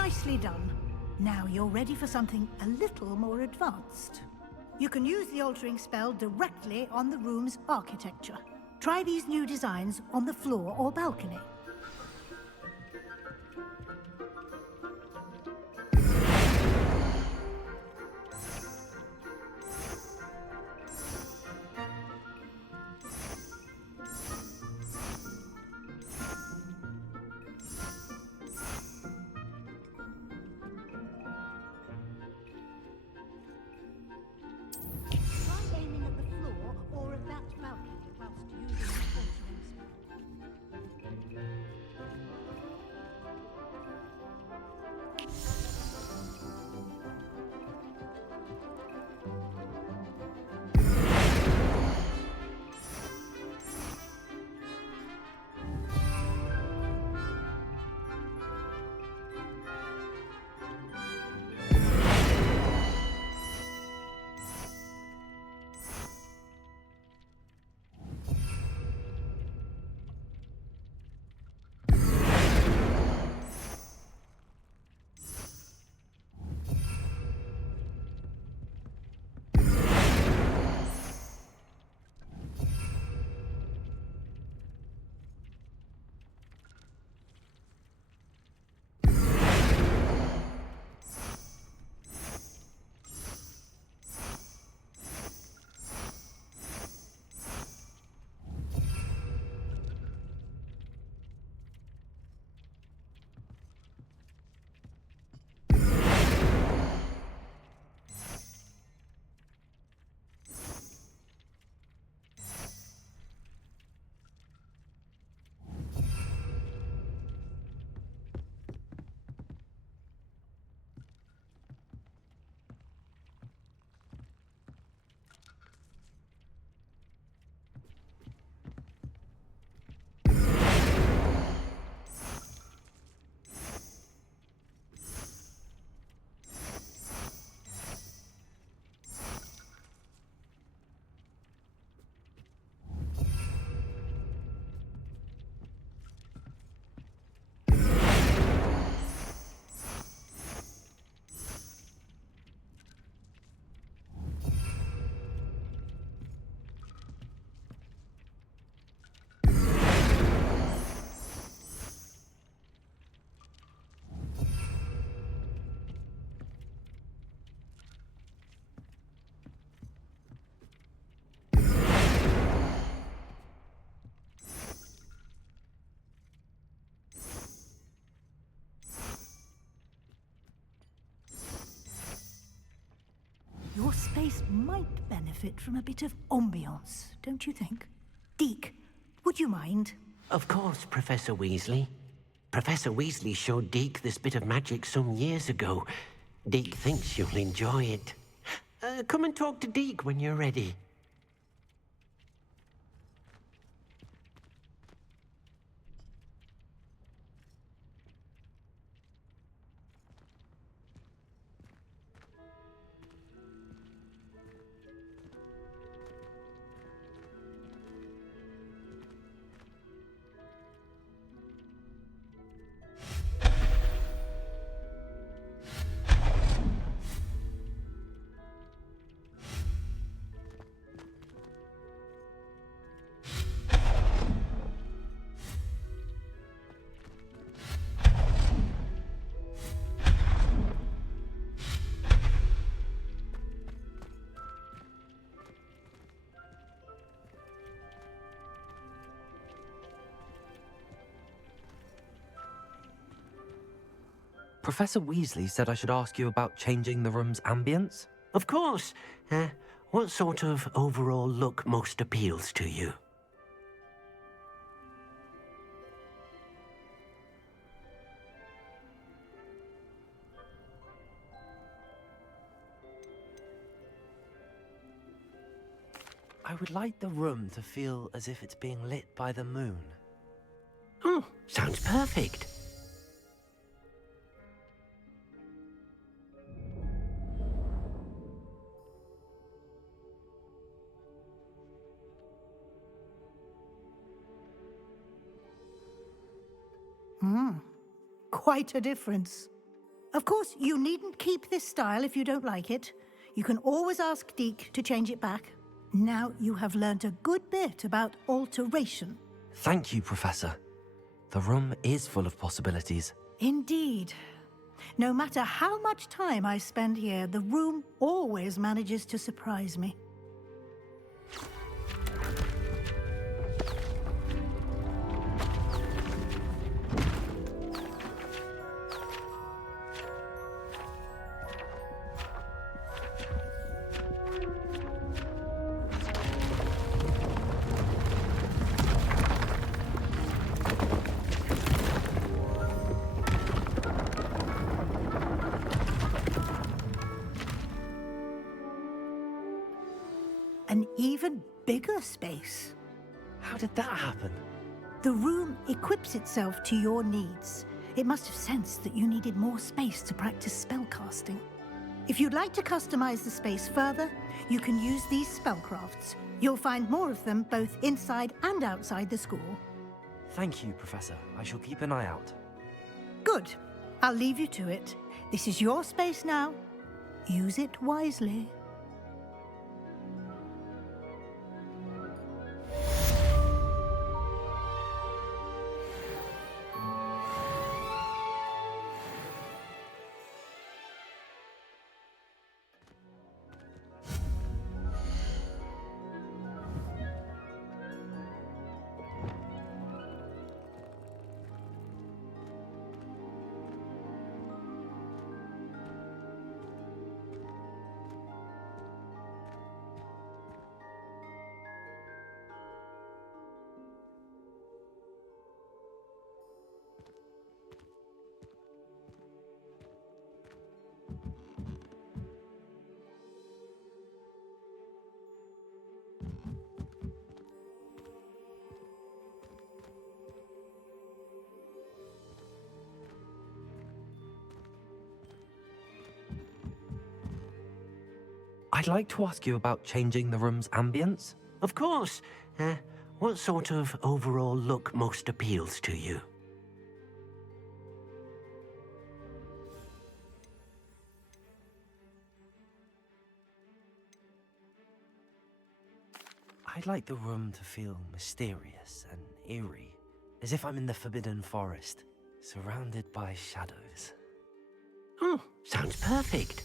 Nicely done. Now you're ready for something a little more advanced. You can use the altering spell directly on the room's architecture. Try these new designs on the floor or balcony. Try aiming at the floor or at that balcony whilst using the altering spell. Your space might benefit from a bit of ambiance, don't you think? Deke, would you mind? Of course, Professor Weasley. Professor Weasley showed Deke this bit of magic some years ago. Deke thinks you'll enjoy it. Come and talk to Deke when you're ready. Professor Weasley said I should ask you about changing the room's ambience? Of course. What sort of overall look most appeals to you? I would like the room to feel as if it's being lit by the moon. Oh, sounds perfect. Quite a difference. Of course, you needn't keep this style if you don't like it. You can always ask Deke to change it back. Now you have learnt a good bit about alteration. Thank you, Professor. The room is full of possibilities. Indeed. No matter how much time I spend here, the room always manages to surprise me. An even bigger space. How did that happen? The room equips itself to your needs. It must have sensed that you needed more space to practice spellcasting. If you'd like to customize the space further, you can use these spellcrafts. You'll find more of them both inside and outside the school. Thank you, Professor. I shall keep an eye out. Good. I'll leave you to it. This is your space now. Use it wisely. I'd like to ask you about changing the room's ambience. Of course. What sort of overall look most appeals to you? I'd like the room to feel mysterious and eerie, as if I'm in the Forbidden Forest, surrounded by shadows. Oh, sounds perfect.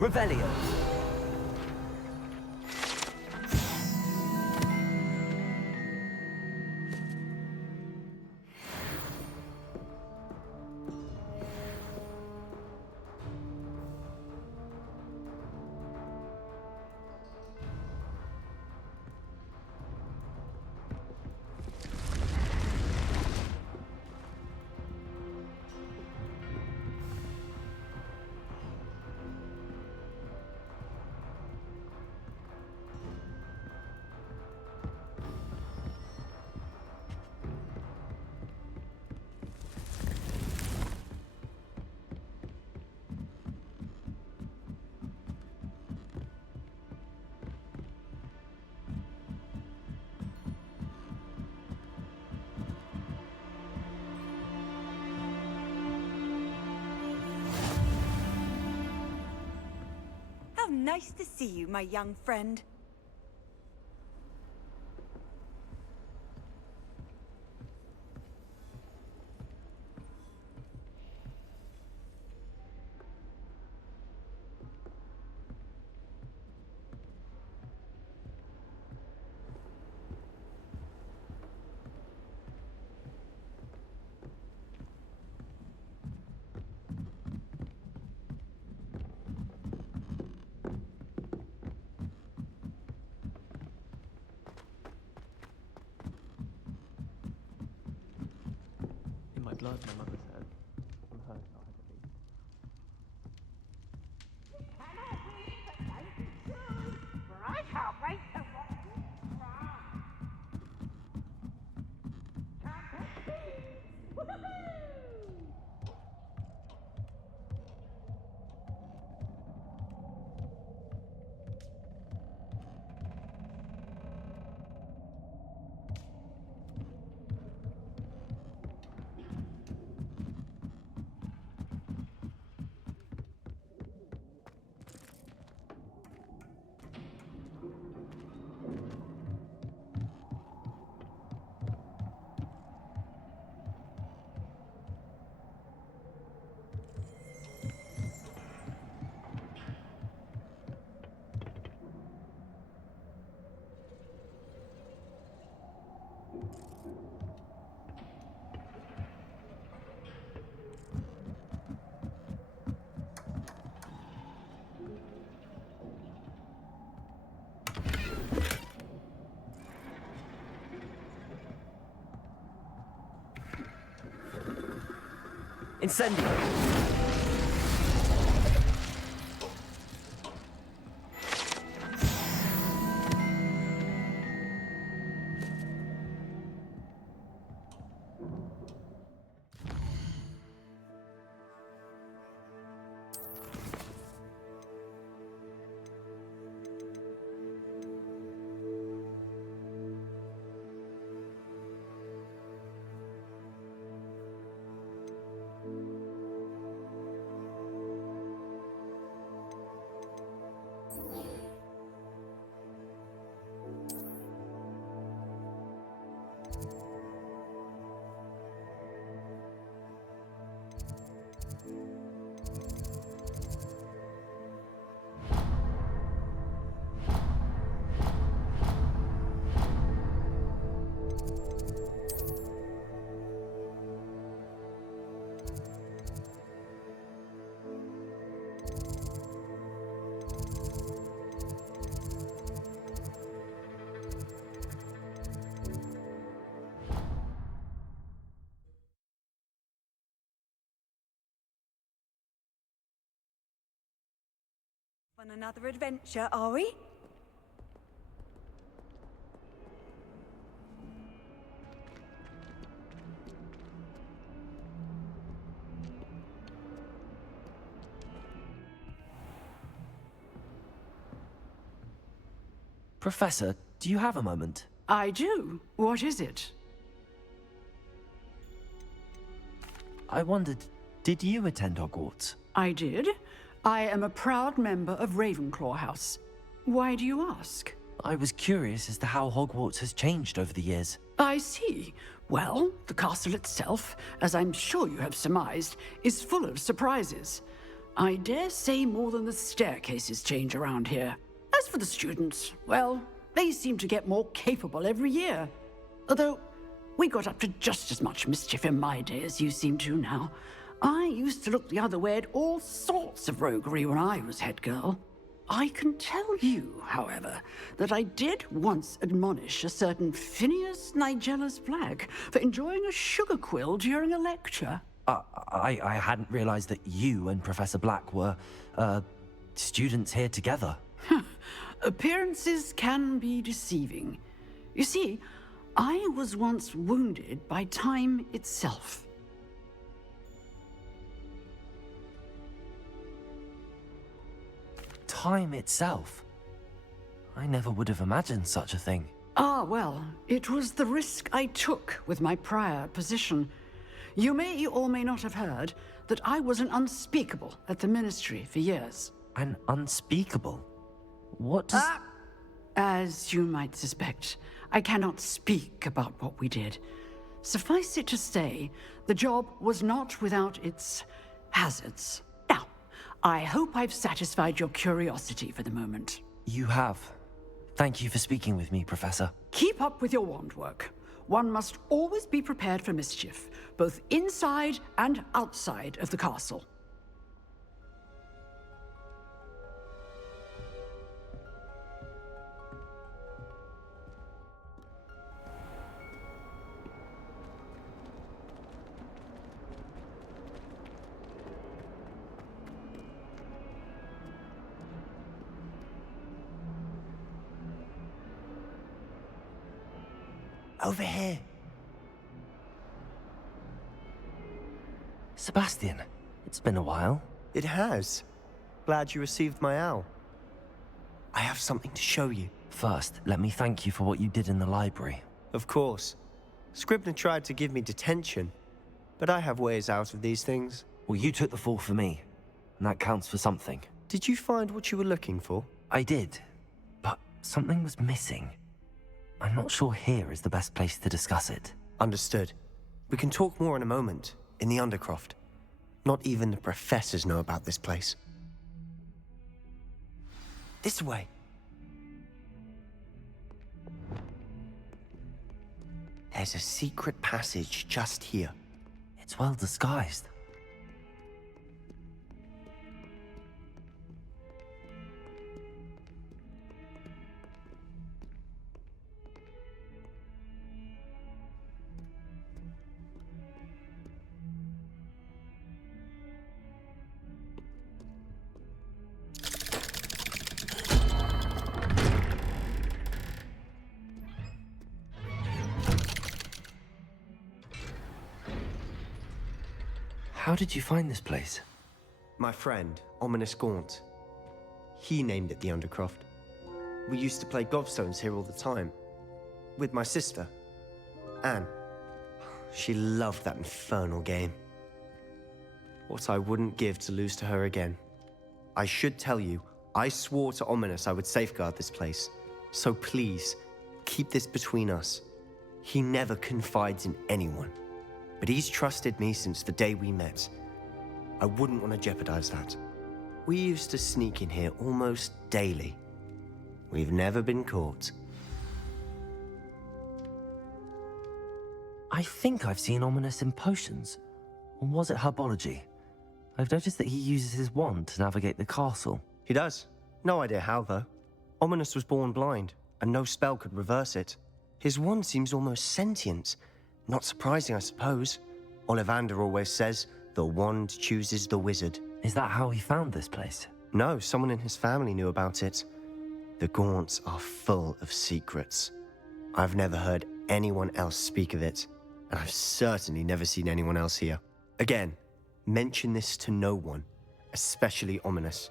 Revelio. nice to see you, my young friend. In my blood, my mother said. On her side, at least. I can't wait to watch you try. Incendio! On another adventure, are we? Professor, do you have a moment? I do. What is it? I wondered, did you attend Hogwarts? I did. I am a proud member of Ravenclaw House. Why do you ask? I was curious as to how Hogwarts has changed over the years. I see. Well, the castle itself, as I'm sure you have surmised, is full of surprises. I dare say more than the staircases change around here. As for the students, well, they seem to get more capable every year. Although, we got up to just as much mischief in my day as you seem to now. I used to look the other way at all sorts of roguery when I was head girl. I can tell you, however, that I did once admonish a certain Phineas Nigella's Black for enjoying a sugar quill during a lecture. I hadn't realized that you and Professor Black were, students here together. Appearances can be deceiving. You see, I was once wounded by time itself. Time itself? I never would have imagined such a thing. Ah, well, it was the risk I took with my prior position. You may or may not have heard that I was an unspeakable at the Ministry for years. An unspeakable? What does... As you might suspect, I cannot speak about what we did. Suffice it to say, the job was not without its hazards. Now, I hope I've satisfied your curiosity for the moment. You have. Thank you for speaking with me, Professor. Keep up with your wand work. One must always be prepared for mischief, both inside and outside of the castle. Over here. Sebastian, it's been a while. It has. Glad you received my owl. I have something to show you. First, let me thank you for what you did in the library. Of course. Scribner tried to give me detention, but I have ways out of these things. Well, you took the fall for me, and that counts for something. Did you find what you were looking for? I did, but something was missing. I'm not sure here is the best place to discuss it. Understood. We can talk more in a moment, in the Undercroft. Not even the professors know about this place. This way. There's a secret passage just here. It's well disguised. How did you find this place? My friend, Ominous Gaunt. He named it the Undercroft. We used to play gobstones here all the time. With my sister, Anne. She loved that infernal game. What I wouldn't give to lose to her again. I should tell you, I swore to Ominous I would safeguard this place. So please, keep this between us. He never confides in anyone. But he's trusted me since the day we met. I wouldn't want to jeopardize that. We used to sneak in here almost daily. We've never been caught. I think I've seen Ominous in potions. Or was it herbology? I've noticed that he uses his wand to navigate the castle. He does. No idea how, though. Ominous was born blind, and no spell could reverse it. His wand seems almost sentient. Not surprising, I suppose. Ollivander always says, the wand chooses the wizard. Is that how he found this place? No, someone in his family knew about it. The Gaunts are full of secrets. I've never heard anyone else speak of it, and I've certainly never seen anyone else here. Again, mention this to no one, especially Ominous.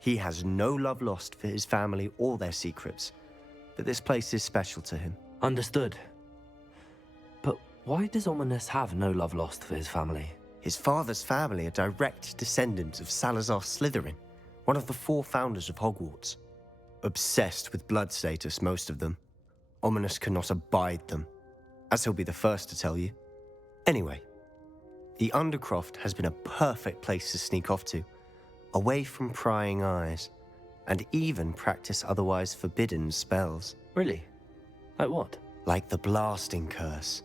He has no love lost for his family or their secrets, but this place is special to him. Understood. But why does Ominous have no love lost for his family? His father's family are direct descendants of Salazar Slytherin, one of the 4 founders of Hogwarts. Obsessed with blood status, most of them. Ominous cannot abide them, as he'll be the first to tell you. Anyway, the Undercroft has been a perfect place to sneak off to, away from prying eyes, and even practice otherwise forbidden spells. Really? Like what? Like the blasting curse.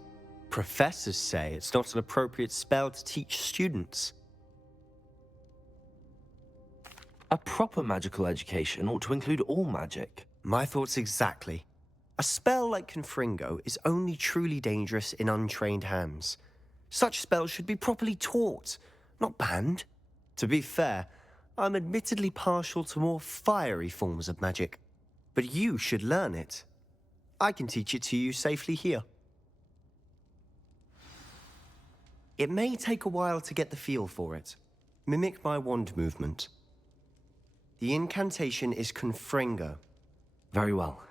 Professors say it's not an appropriate spell to teach students. A proper magical education ought to include all magic. My thoughts exactly. A spell like Confringo is only truly dangerous in untrained hands. Such spells should be properly taught, not banned. To be fair, I'm admittedly partial to more fiery forms of magic. But you should learn it. I can teach it to you safely here. It may take a while to get the feel for it. Mimic my wand movement. The incantation is Confringo. Very well.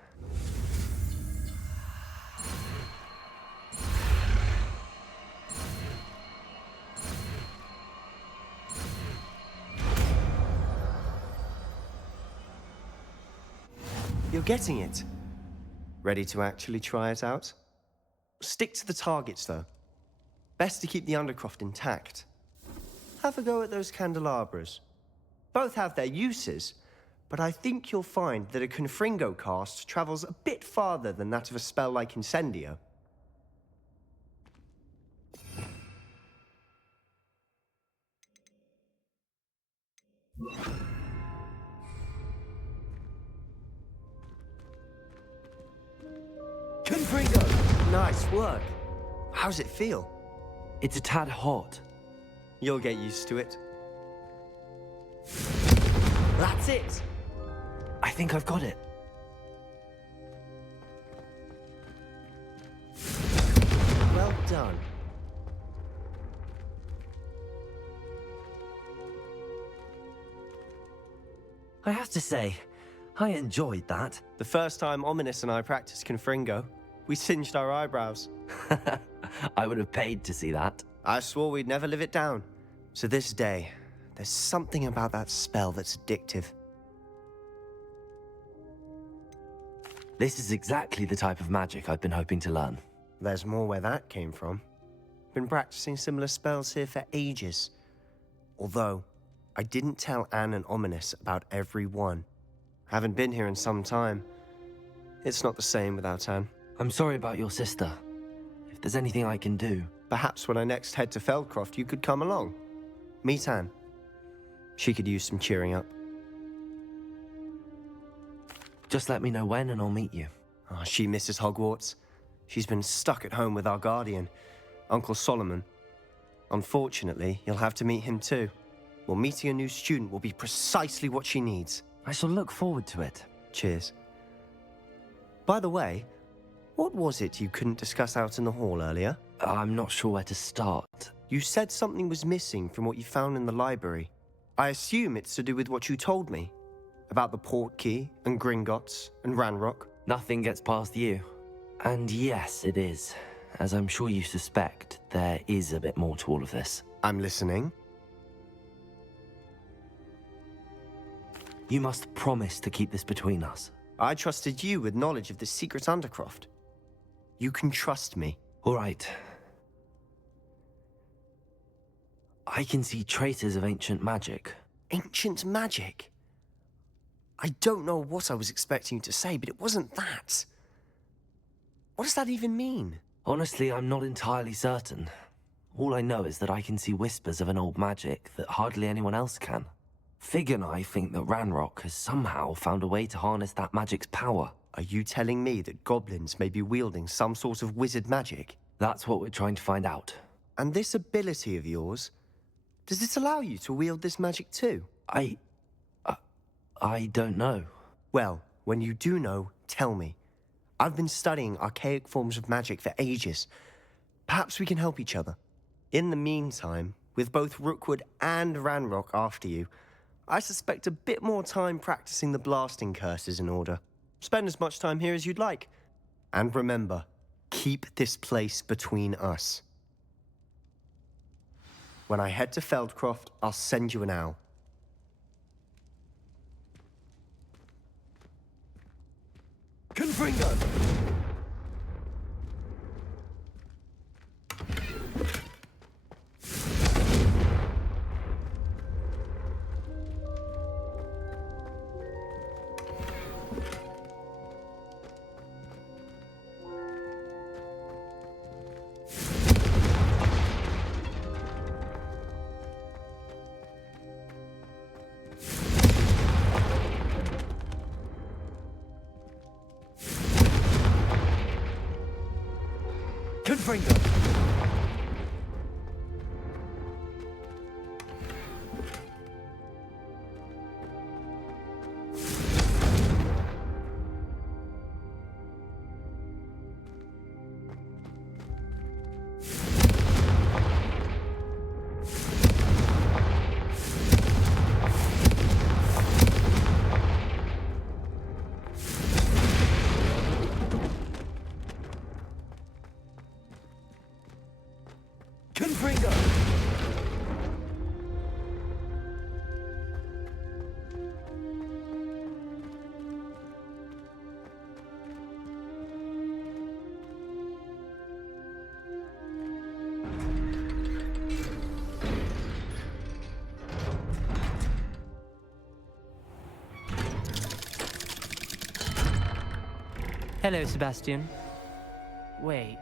You're getting it. Ready to actually try it out? Stick to the targets, though. Best to keep the Undercroft intact. Have a go at those candelabras. Both have their uses, but I think you'll find that a Confringo cast travels a bit farther than that of a spell like Incendio. Confringo! Nice work. How's it feel? It's a tad hot. You'll get used to it. That's it! I think I've got it. Well done. I have to say, I enjoyed that. The first time Ominous and I practiced Confringo, we singed our eyebrows. I would have paid to see that. I swore we'd never live it down. To this day, there's something about that spell that's addictive. This is exactly the type of magic I've been hoping to learn. There's more where that came from. Been practicing similar spells here for ages. Although, I didn't tell Anne and Ominous about every one. Haven't been here in some time. It's not the same without Anne. I'm sorry about your sister. If there's anything I can do... Perhaps when I next head to Feldcroft, you could come along. Meet Anne. She could use some cheering up. Just let me know when and I'll meet you. Oh, she misses Hogwarts. She's been stuck at home with our guardian, Uncle Solomon. Unfortunately, you'll have to meet him too. Well, meeting a new student will be precisely what she needs. I shall look forward to it. Cheers. By the way, what was it you couldn't discuss out in the hall earlier? I'm not sure where to start. You said something was missing from what you found in the library. I assume it's to do with what you told me. About the Portkey, and Gringotts, and Ranrock. Nothing gets past you. And yes, it is. As I'm sure you suspect, there is a bit more to all of this. I'm listening. You must promise to keep this between us. I trusted you with knowledge of the secret Undercroft. You can trust me. All right. I can see traces of ancient magic. Ancient magic? I don't know what I was expecting you to say, but it wasn't that. What does that even mean? Honestly, I'm not entirely certain. All I know is that I can see whispers of an old magic that hardly anyone else can. Fig and I think that Ranrock has somehow found a way to harness that magic's power. Are you telling me that goblins may be wielding some sort of wizard magic? That's what we're trying to find out. And this ability of yours, does it allow you to wield this magic too? I don't know. Well, when you do know, tell me. I've been studying archaic forms of magic for ages. Perhaps we can help each other. In the meantime, with both Rookwood and Ranrock after you, I suspect a bit more time practicing the blasting curse is in order. Spend as much time here as you'd like. And remember, keep this place between us. When I head to Feldcroft, I'll send you an owl. Confringo! Confringo! Confringo! Hello, Sebastian. Wait.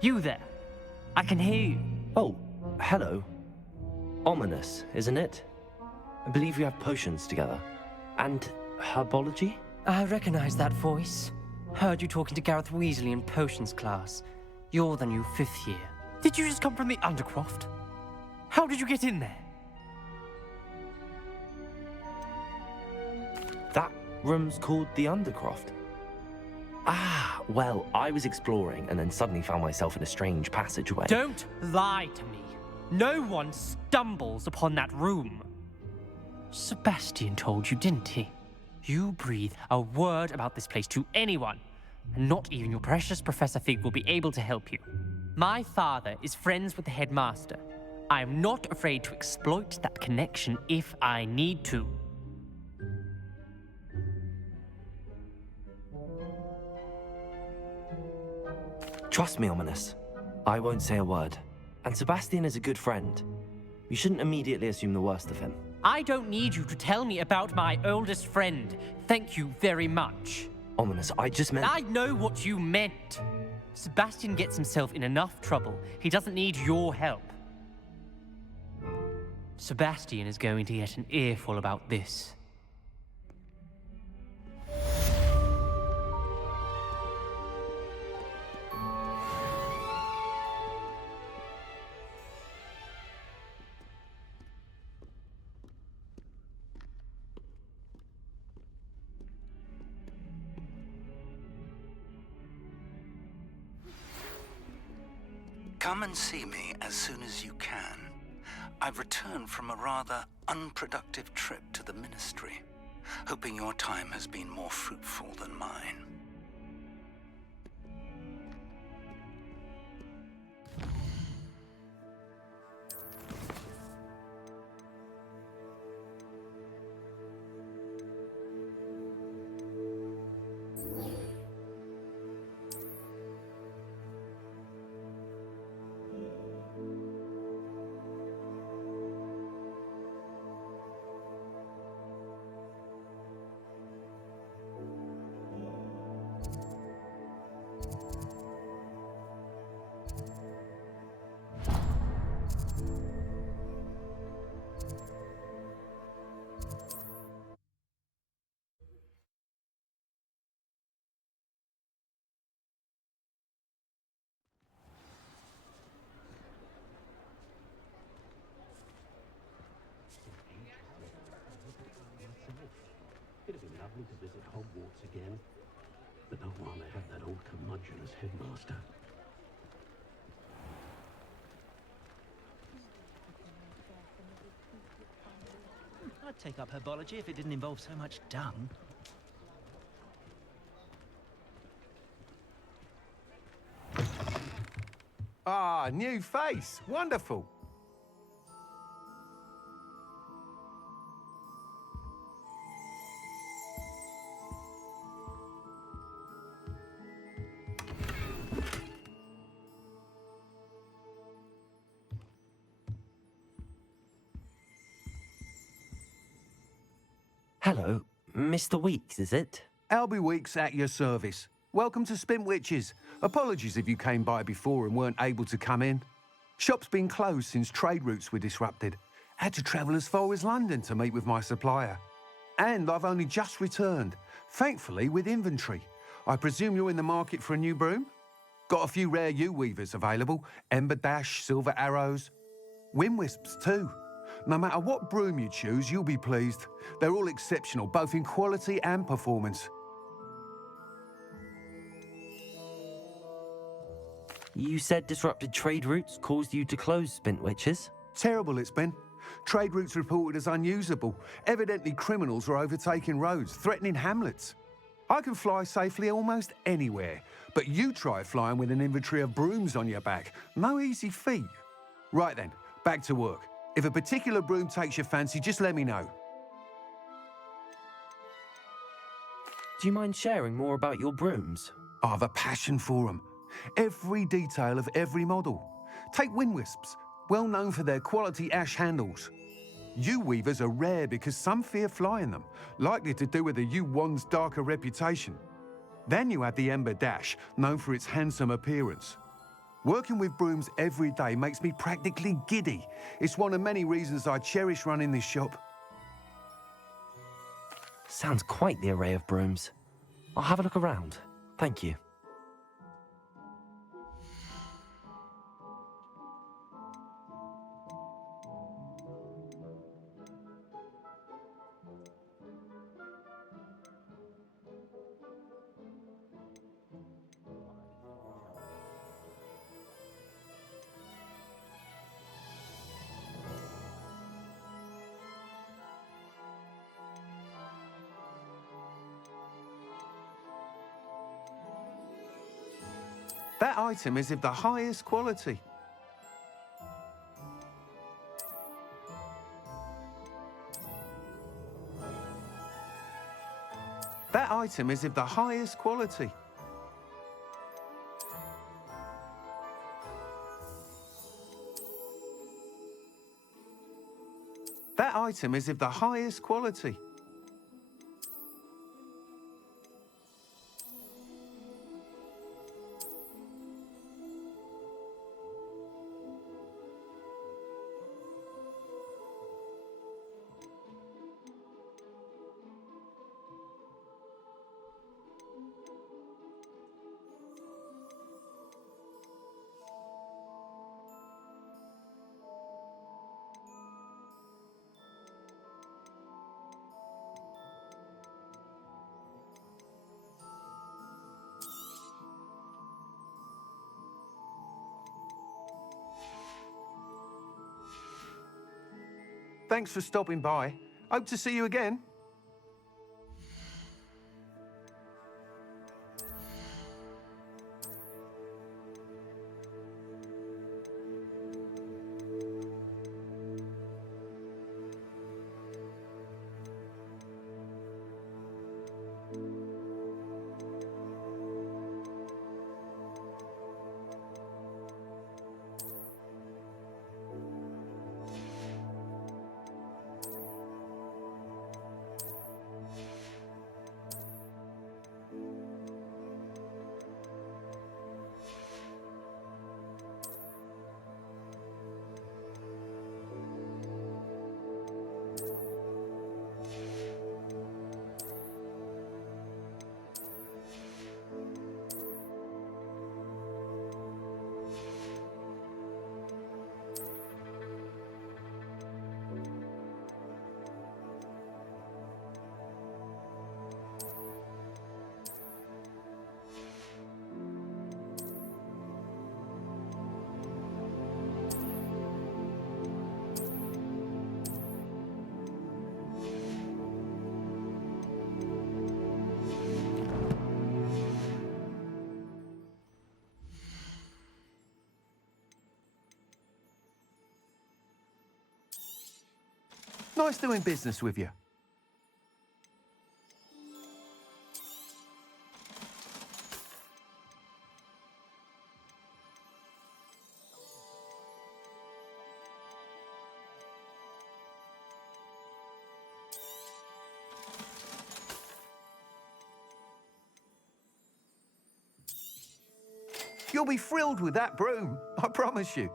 You there? I can hear you. Oh, hello. Ominous, isn't it? I believe we have potions together. And herbology? I recognize that voice. Heard you talking to Gareth Weasley in potions class. You're the new 5th year. Did you just come from the Undercroft? How did you get in there? That room's called the Undercroft. Ah, well, I was exploring and then suddenly found myself in a strange passageway. Don't lie to me. No one stumbles upon that room. Sebastian told you, didn't he? You breathe a word about this place to anyone, and not even your precious Professor Fig will be able to help you. My father is friends with the headmaster. I am not afraid to exploit that connection if I need to. Trust me, Ominous. I won't say a word. And Sebastian is a good friend. You shouldn't immediately assume the worst of him. I don't need you to tell me about my oldest friend. Thank you very much. Ominous, I just meant... I know what you meant. Sebastian gets himself in enough trouble. He doesn't need your help. Sebastian is going to get an earful about this. Come and see me as soon as you can. I've returned from a rather unproductive trip to the Ministry, hoping your time has been more fruitful than mine. It'd be lovely to visit Hogwarts again, but not while they have that old curmudgeon as headmaster. I'd take up herbology if it didn't involve so much dung. Ah, new face. Wonderful. Hello, Mr. Weeks, is it? Albie Weeks at your service. Welcome to Spintwitches. Apologies if you came by before and weren't able to come in. Shop's been closed since trade routes were disrupted. Had to travel as far as London to meet with my supplier. And I've only just returned, thankfully with inventory. I presume you're in the market for a new broom? Got a few rare U-weavers available. Ember Dash, Silver Arrows. Wind Wisps too. No matter what broom you choose, you'll be pleased. They're all exceptional, both in quality and performance. You said disrupted trade routes caused you to close Spintwitches? Terrible it's been. Trade routes reported as unusable. Evidently criminals are overtaking roads, threatening hamlets. I can fly safely almost anywhere, but you try flying with an inventory of brooms on your back. No easy feat. Right then, back to work. If a particular broom takes your fancy, just let me know. Do you mind sharing more about your brooms? I have a passion for them. Every detail of every model. Take Wind Wisps, well known for their quality ash handles. U-weavers are rare because some fear flying them, likely to do with the U-wand's darker reputation. Then you have the Ember Dash, known for its handsome appearance. Working with brooms every day makes me practically giddy. It's one of many reasons I cherish running this shop. Sounds quite the array of brooms. I'll have a look around. Thank you. That item is of the highest quality. That item is of the highest quality. That item is of the highest quality. Thanks for stopping by. Hope to see you again. Nice doing business with you. You'll be thrilled with that broom, I promise you.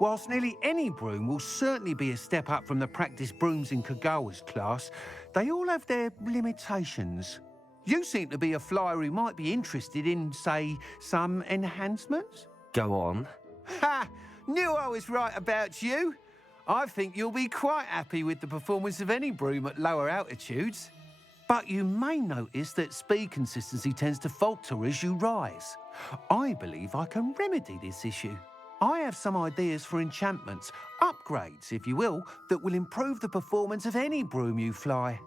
Whilst nearly any broom will certainly be a step up from the practice brooms in Kagawa's class, they all have their limitations. You seem to be a flyer who might be interested in, say, some enhancements? Go on. Ha! Knew I was right about you. I think you'll be quite happy with the performance of any broom at lower altitudes. But you may notice that speed consistency tends to falter as you rise. I believe I can remedy this issue. I have some ideas for enchantments, upgrades, if you will, that will improve the performance of any broom you fly.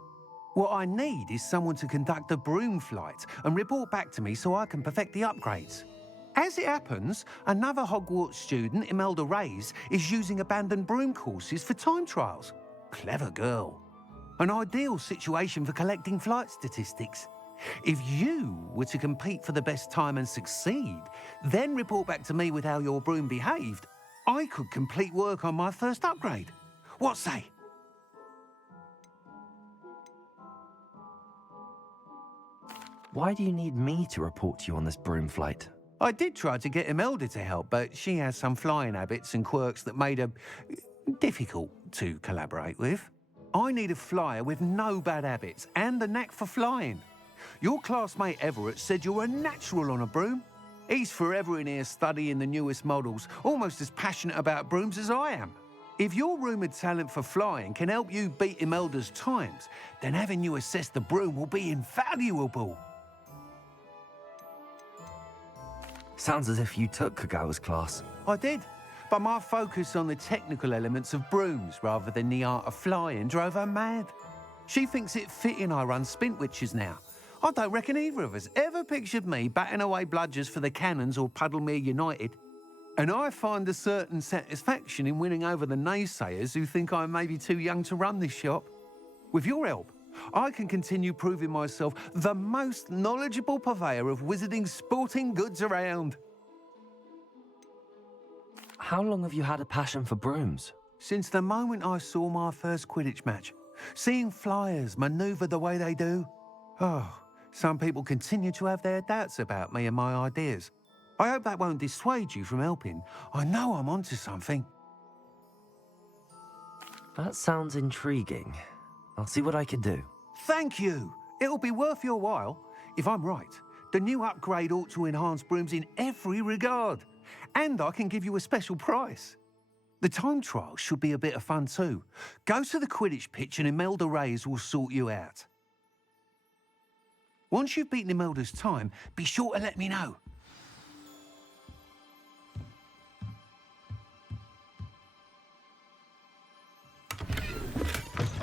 What I need is someone to conduct a broom flight and report back to me so I can perfect the upgrades. As it happens, another Hogwarts student, Imelda Reyes, is using abandoned broom courses for time trials. Clever girl. An ideal situation for collecting flight statistics. If you were to compete for the best time and succeed, then report back to me with how your broom behaved, I could complete work on my first upgrade. What say? Why do you need me to report to you on this broom flight? I did try to get Imelda to help, but she has some flying habits and quirks that made her difficult to collaborate with. I need a flyer with no bad habits and the knack for flying. Your classmate Everett said you're a natural on a broom. He's forever in here studying the newest models, almost as passionate about brooms as I am. If your rumoured talent for flying can help you beat Imelda's times, then having you assess the broom will be invaluable. Sounds as if you took Kagawa's class. I did, but my focus on the technical elements of brooms rather than the art of flying drove her mad. She thinks it fitting I run Spintwitches now. I don't reckon either of us ever pictured me batting away bludgers for the Cannons or Puddlemere United. And I find a certain satisfaction in winning over the naysayers who think I may be too young to run this shop. With your help, I can continue proving myself the most knowledgeable purveyor of wizarding sporting goods around. How long have you had a passion for brooms? Since the moment I saw my first Quidditch match. Seeing flyers manoeuvre the way they do. Oh, some people continue to have their doubts about me and my ideas. I hope that won't dissuade you from helping. I know I'm onto something. That sounds intriguing. I'll see what I can do. Thank you. It'll be worth your while. If I'm right, the new upgrade ought to enhance brooms in every regard. And I can give you a special price. The time trial should be a bit of fun too. Go to the Quidditch pitch and Imelda Reyes will sort you out. Once you've beaten Imelda's time, be sure to let me know.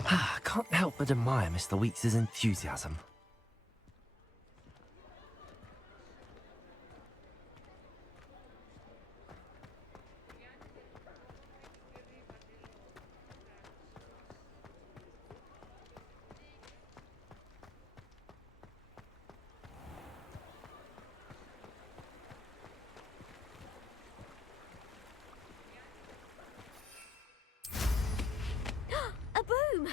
I can't help but admire Mr. Weeks' enthusiasm. A broom!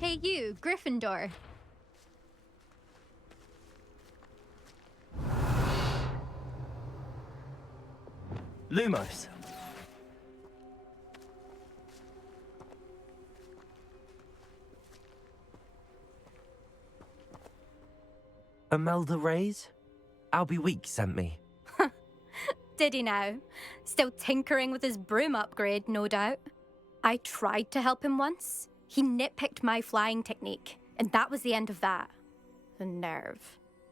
Hey you, Gryffindor. Lumos. Imelda Reyes? Albie Weeks sent me. Did he now? Still tinkering with his broom upgrade, no doubt. I tried to help him once. He nitpicked my flying technique, and that was the end of that. The nerve.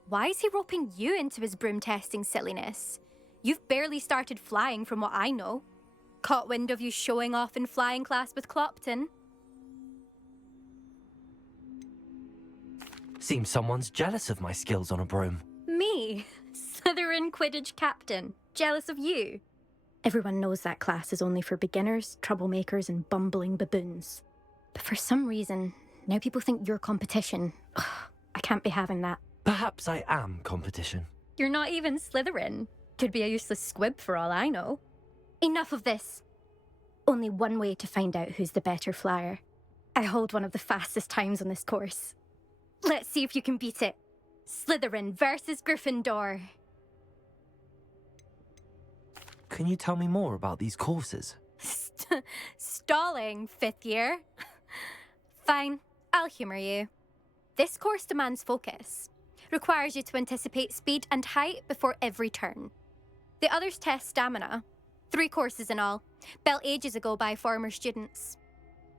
Why is he roping you into his broom testing silliness? You've barely started flying from what I know. Caught wind of you showing off in flying class with Clopton. Seems someone's jealous of my skills on a broom. Me? Slytherin Quidditch captain. Jealous of you? Everyone knows that class is only for beginners, troublemakers, and bumbling baboons. But for some reason, now people think you're competition. Ugh, I can't be having that. Perhaps I am competition. You're not even Slytherin. Could be a useless squib for all I know. Enough of this. Only one way to find out who's the better flyer. I hold one of the fastest times on this course. Let's see if you can beat it. Slytherin versus Gryffindor. Can you tell me more about these courses? Stalling, 5th year. Fine, I'll humour you. This course demands focus. Requires you to anticipate speed and height before every turn. The others test stamina. 3 courses in all, built ages ago by former students.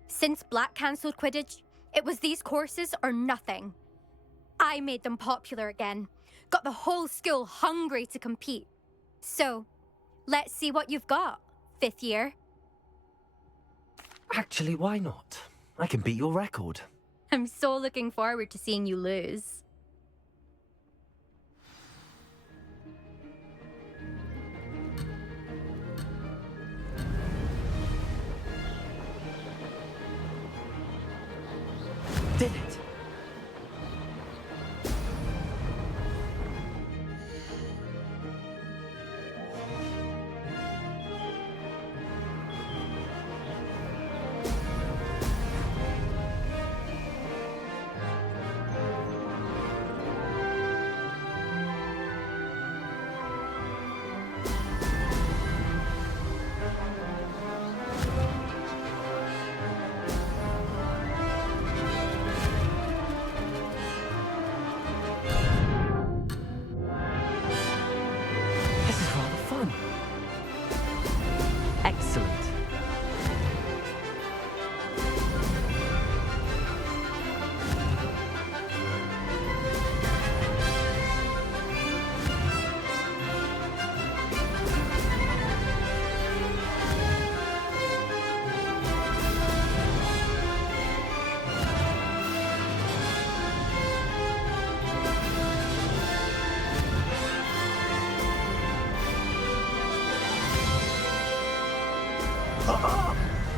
Since Black cancelled Quidditch, it was these courses or nothing. I made them popular again, got the whole school hungry to compete. So, let's see what you've got, 5th year. Actually, why not? I can beat your record. I'm so looking forward to seeing you lose. Did it? Excellent.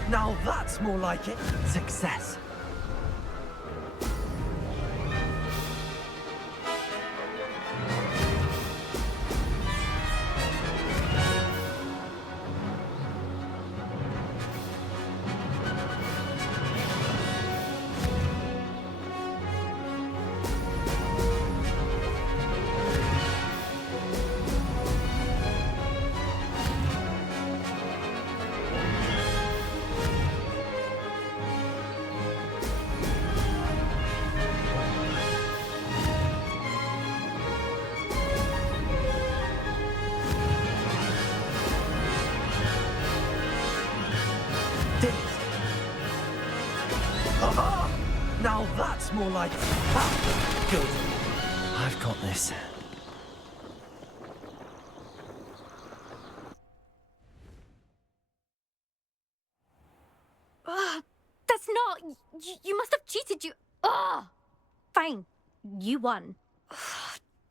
Now that's more like it. Success. Now that's more like... Ah, good. I've got this. That's not... You must have cheated, you... Fine. You won.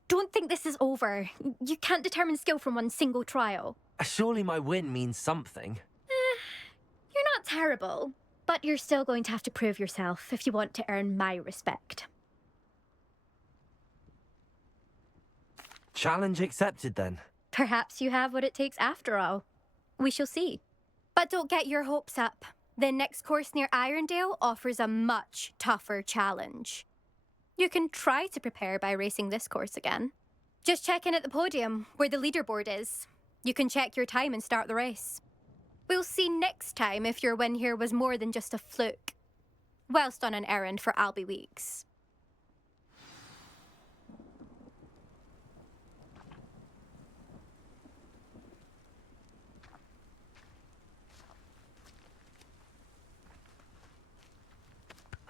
Don't think this is over. You can't determine skill from one single trial. Surely my win means something. You're not terrible, but you're still going to have to prove yourself if you want to earn my respect. Challenge accepted, then. Perhaps you have what it takes after all. We shall see. But don't get your hopes up. The next course near Irondale offers a much tougher challenge. You can try to prepare by racing this course again. Just check in at the podium, where the leaderboard is. You can check your time and start the race. We'll see next time if your win here was more than just a fluke. Whilst on an errand for Albie Weeks.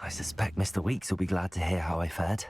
I suspect Mr. Weeks will be glad to hear how I fared.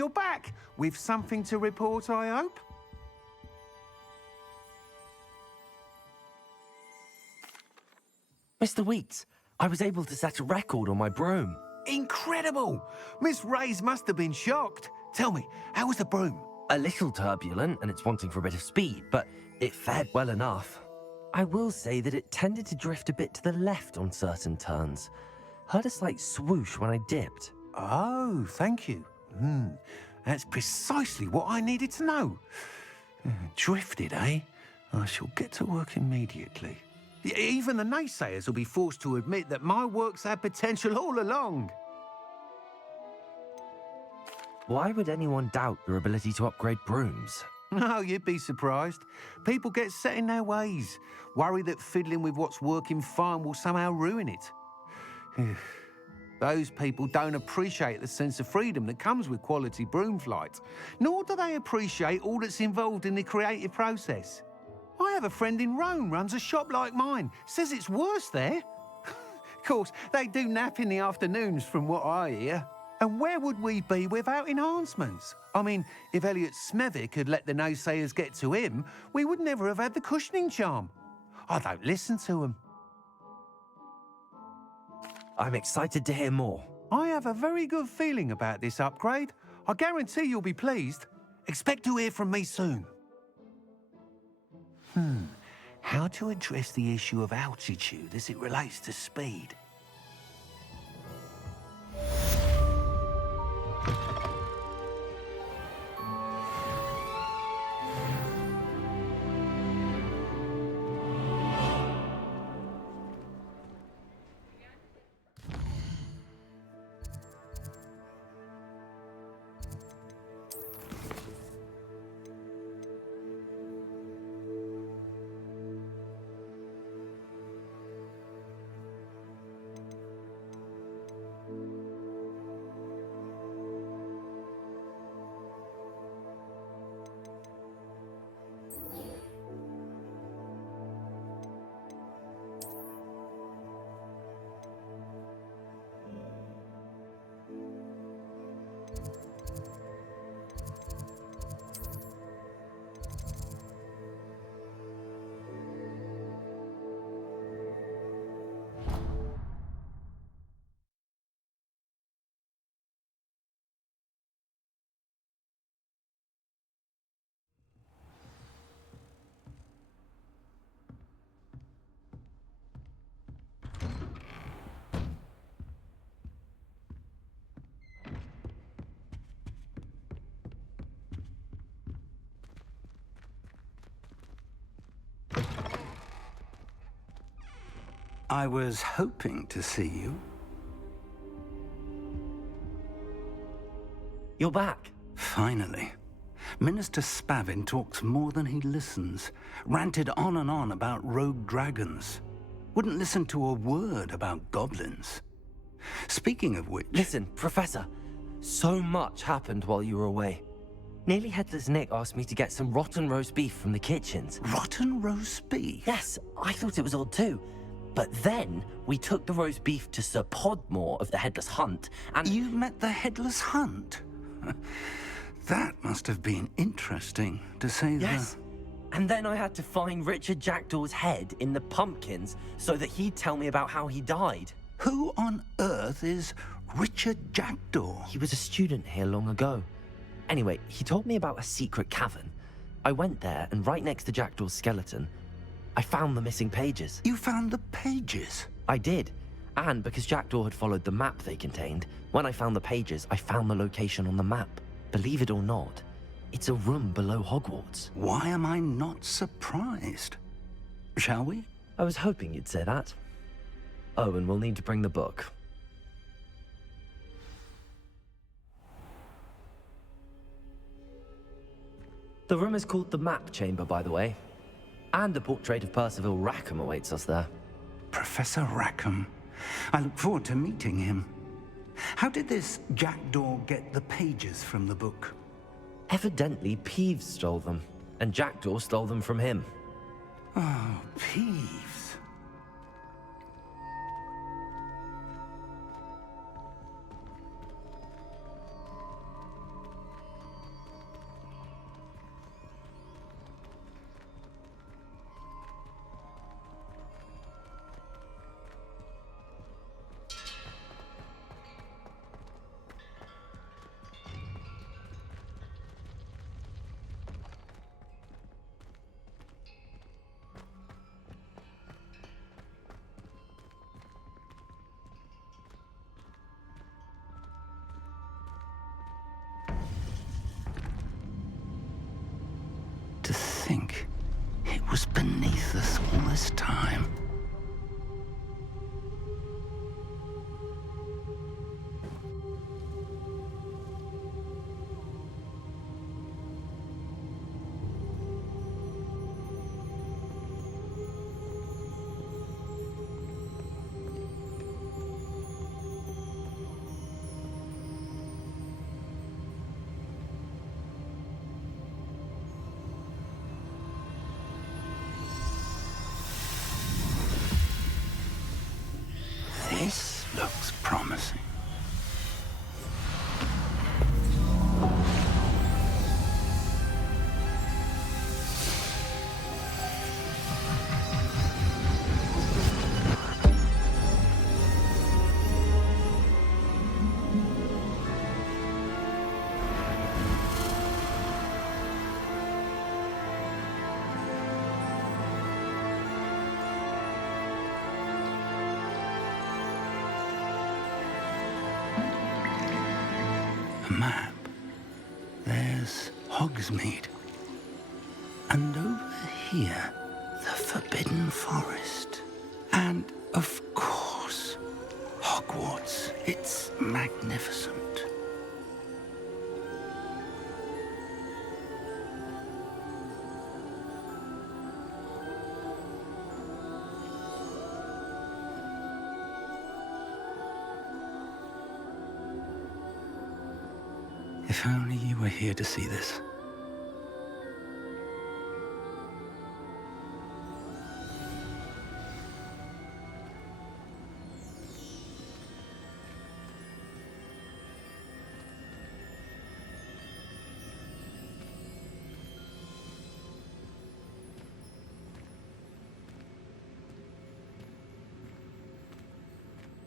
you're back. With something to report, I hope? Mr. Weeks, I was able to set a record on my broom. Incredible! Miss Reyes must have been shocked. Tell me, how was the broom? A little turbulent, and it's wanting for a bit of speed, but it fared well enough. I will say that it tended to drift a bit to the left on certain turns. Heard a slight swoosh when I dipped. Oh, thank you. That's precisely what I needed to know. Drifted, eh? I shall get to work immediately. Even the naysayers will be forced to admit that my work's had potential all along. Why would anyone doubt your ability to upgrade brooms? No, you'd be surprised. People get set in their ways, worry that fiddling with what's working fine will somehow ruin it. Those people don't appreciate the sense of freedom that comes with quality broom flight, nor do they appreciate all that's involved in the creative process. I have a friend in Rome runs a shop like mine, says it's worse there. Of course, they do nap in the afternoons from what I hear. And where would we be without enhancements? I mean, if Elliot Smethwick had let the naysayers get to him, we would never have had the cushioning charm. I don't listen to them. I'm excited to hear more. I have a very good feeling about this upgrade. I guarantee you'll be pleased. Expect to hear from me soon. How to address the issue of altitude as it relates to speed? I was hoping to see you. You're back. Finally. Minister Spavin talks more than he listens. Ranted on and on about rogue dragons. Wouldn't listen to a word about goblins. Speaking of which... Listen, Professor. So much happened while you were away. Nearly Headless Nick asked me to get some rotten roast beef from the kitchens. Rotten roast beef? Yes, I thought it was odd too. But then we took the roast beef to Sir Podmore of the Headless Hunt, and... You met the Headless Hunt? That must have been interesting, to say the... Yes. And then I had to find Richard Jackdaw's head in the pumpkins so that he'd tell me about how he died. Who on earth is Richard Jackdaw? He was a student here long ago. Anyway, he told me about a secret cavern. I went there, and right next to Jackdaw's skeleton, I found the missing pages. You found the pages? I did. And because Jackdaw had followed the map they contained, when I found the pages, I found the location on the map. Believe it or not, it's a room below Hogwarts. Why am I not surprised? Shall we? I was hoping you'd say that. Oh, and we'll need to bring the book. The room is called the Map Chamber, by the way. And a portrait of Percival Rackham awaits us there. Professor Rackham. I look forward to meeting him. How did this Jackdaw get the pages from the book? Evidently, Peeves stole them, and Jackdaw stole them from him. Oh, Peeves. was beneath us all this time? This looks promising. A map. There's Hogsmeade. And over here, the Forbidden Forest. And, of course, Hogwarts. It's magnificent. If only you were here to see this.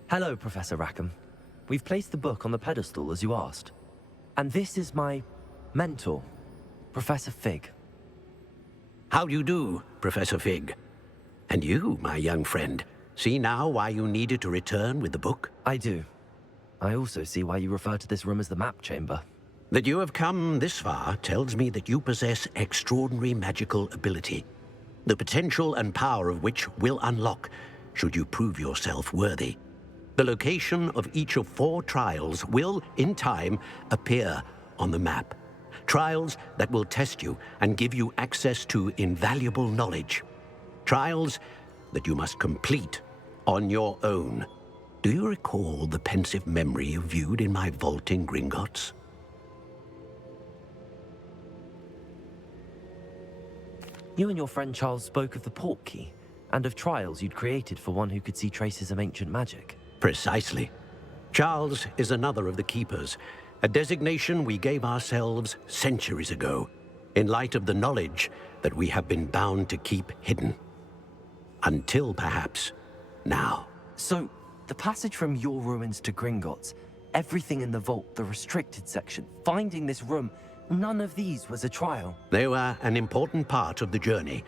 Hello, Professor Rackham. We've placed the book on the pedestal as you asked. And this is my mentor, Professor Fig. How do you do, Professor Fig? And you, my young friend, see now why you needed to return with the book? I do. I also see why you refer to this room as the map chamber. That you have come this far tells me that you possess extraordinary magical ability, the potential and power of which will unlock should you prove yourself worthy. The location of each of 4 trials will, in time, appear on the map. Trials that will test you and give you access to invaluable knowledge. Trials that you must complete on your own. Do you recall the pensive memory you viewed in my vault in Gringotts? You and your friend Charles spoke of the portkey, and of trials you'd created for one who could see traces of ancient magic. Precisely. Charles is another of the Keepers, a designation we gave ourselves centuries ago, in light of the knowledge that we have been bound to keep hidden. Until, perhaps, now. So, the passage from your ruins to Gringotts, everything in the vault, the restricted section, finding this room, none of these was a trial. They were an important part of the journey,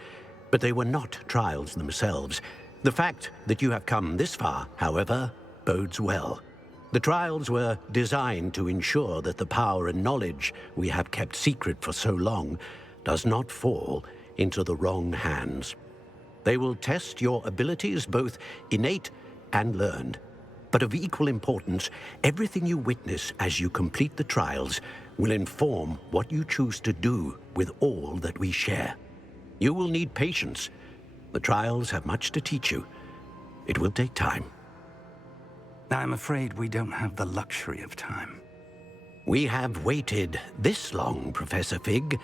but they were not trials themselves. The fact that you have come this far, however, bodes well. The trials were designed to ensure that the power and knowledge we have kept secret for so long does not fall into the wrong hands. They will test your abilities, both innate and learned. But of equal importance, everything you witness as you complete the trials will inform what you choose to do with all that we share. You will need patience. The trials have much to teach you. It will take time. I'm afraid we don't have the luxury of time. We have waited this long, Professor Fig.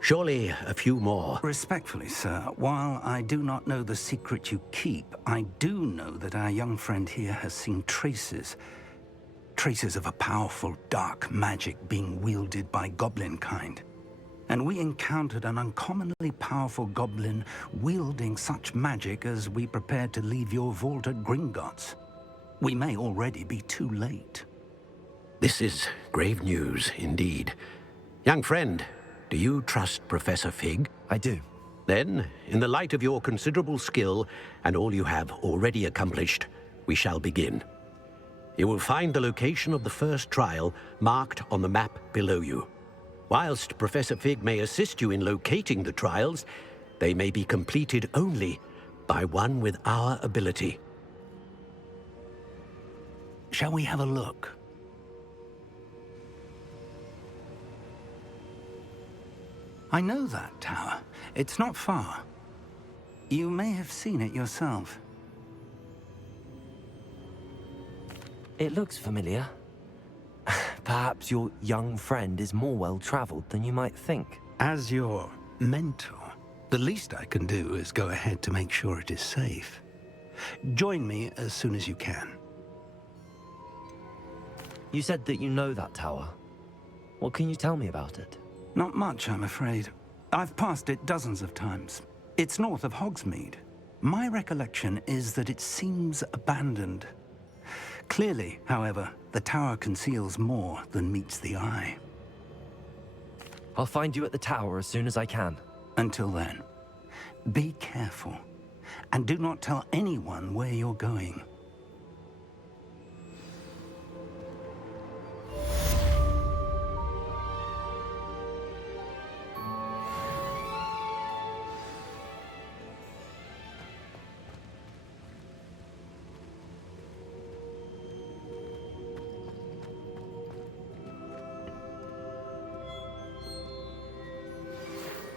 Surely a few more. Respectfully, sir, while I do not know the secret you keep, I do know that our young friend here has seen traces of a powerful dark magic being wielded by goblin kind. And we encountered an uncommonly powerful goblin wielding such magic as we prepared to leave your vault at Gringotts. We may already be too late. This is grave news, indeed. Young friend, do you trust Professor Fig? I do. Then, in the light of your considerable skill and all you have already accomplished, we shall begin. You will find the location of the first trial marked on the map below you. Whilst Professor Fig may assist you in locating the trials, They may be completed only by one with our ability. Shall we have a look? I know that tower. It's not far. You may have seen it yourself. It looks familiar. Perhaps your young friend is more well-traveled than you might think. As your mentor, the least I can do is go ahead to make sure it is safe. Join me as soon as you can. You said that you know that tower. What can you tell me about it? Not much, I'm afraid. I've passed it dozens of times. It's north of Hogsmeade. My recollection is that it seems abandoned. Clearly, however, the tower conceals more than meets the eye. I'll find you at the tower as soon as I can. Until then, be careful, and do not tell anyone where you're going.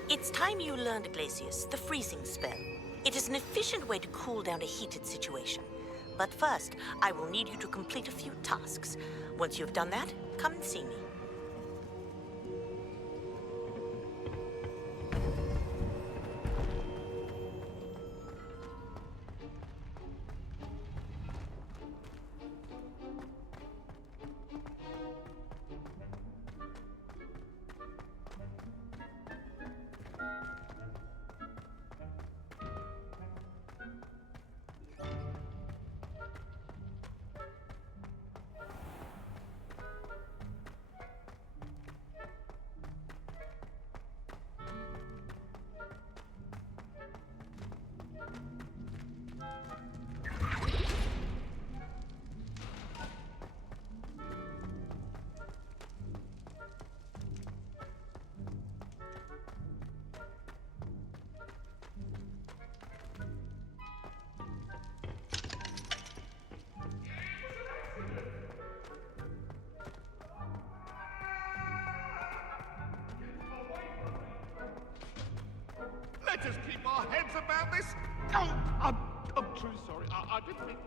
It's time you learned, Glacius, the freezing spell. It is an efficient way to cool down a heated situation. But first, I will need you to complete a few tasks. Once you've done that, come and see me. Let us keep our heads about this. Oh, I'm truly sorry. I didn't mean...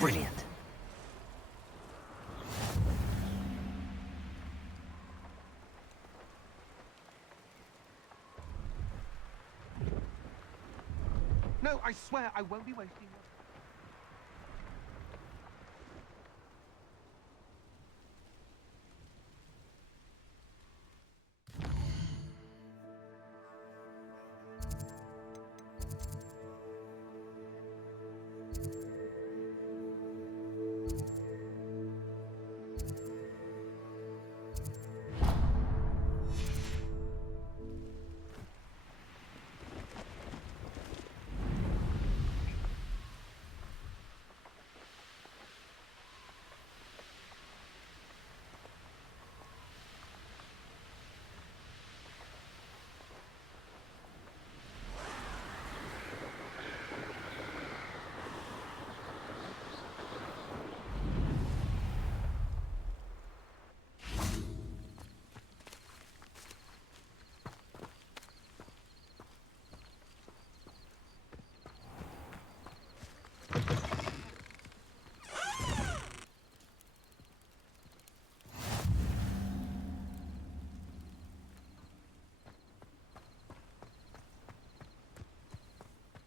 Brilliant. No, I swear I won't be wasting your...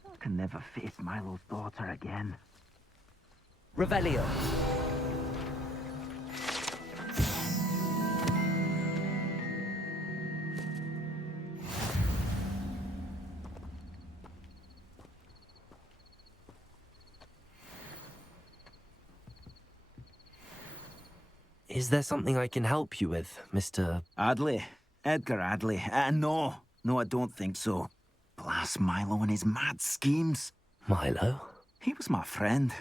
I can never face Milo's daughter again. Revelio. Is there something I can help you with, Mr. Adley. Edgar Adley. No. No, I don't think so. Blast Milo and his mad schemes. Milo? He was my friend.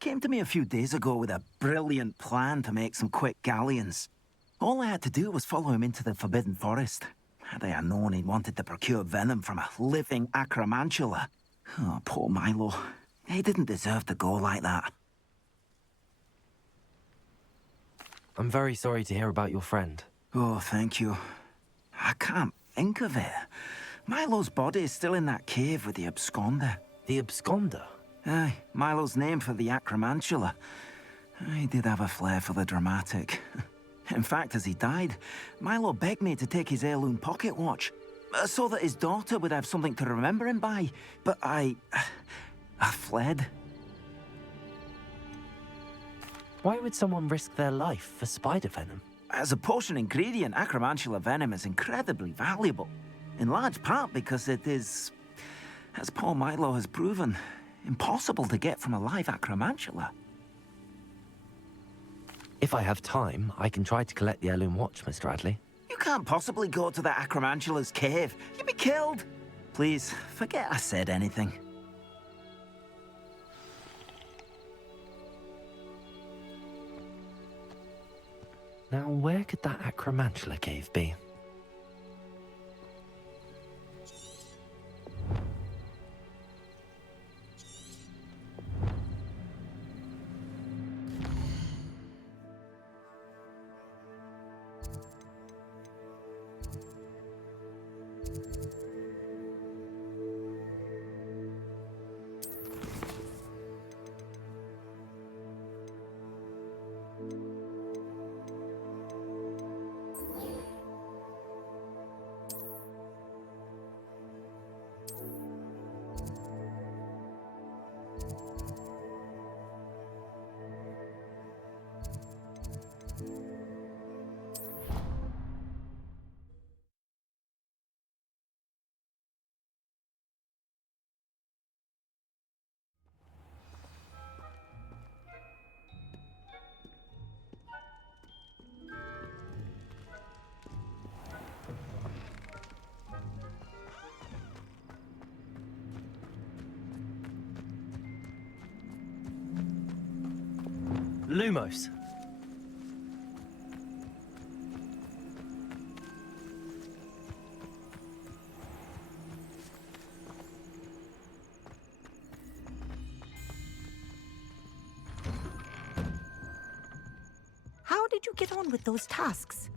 Came to me a few days ago with a brilliant plan to make some quick galleons. All I had to do was follow him into the Forbidden Forest. Had I known he wanted to procure venom from a living acromantula. Oh, poor Milo. He didn't deserve to go like that. I'm very sorry to hear about your friend. Oh, thank you. I can't think of it. Milo's body is still in that cave with the absconder. The absconder? Aye, Milo's name for the acromantula. He did have a flair for the dramatic. In fact, as he died, Milo begged me to take his heirloom pocket watch, so that his daughter would have something to remember him by. But I fled. Why would someone risk their life for spider venom? As a potion ingredient, acromantula venom is incredibly valuable. In large part because it is, as poor Milo has proven, impossible to get from a live acromantula. If I have time, I can try to collect the heirloom watch, Mr. Adley. You can't possibly go to the acromantula's cave. You'd be killed. Please, forget I said anything. Now, where could that acromantula cave be? Lumos. How did you get on with those tasks?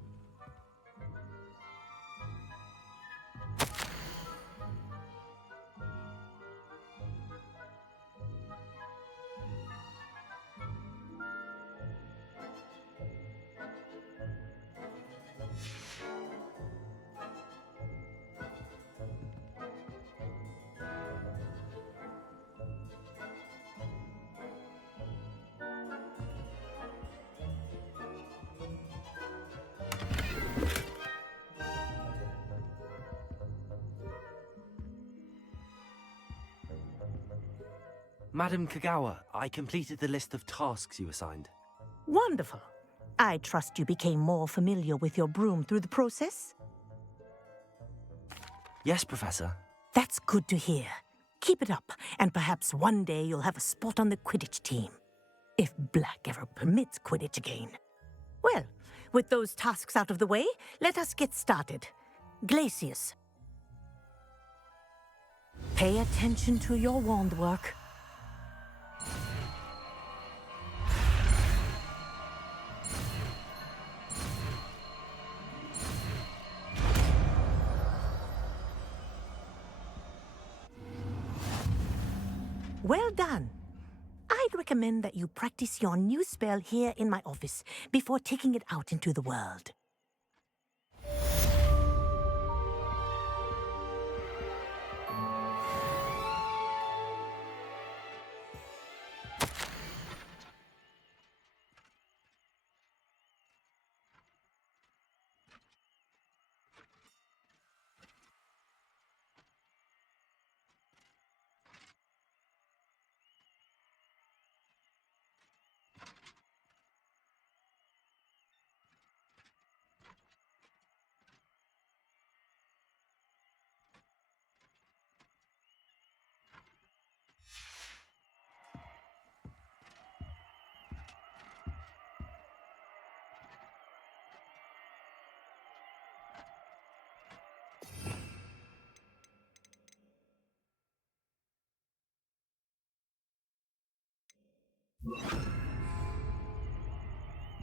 Madam Kagawa, I completed the list of tasks you assigned. Wonderful. I trust you became more familiar with your broom through the process? Yes, Professor. That's good to hear. Keep it up, and perhaps one day you'll have a spot on the Quidditch team. If Black ever permits Quidditch again. Well, with those tasks out of the way, let us get started. Glacius. Pay attention to your wand work. Well done. I'd recommend that you practice your new spell here in my office before taking it out into the world.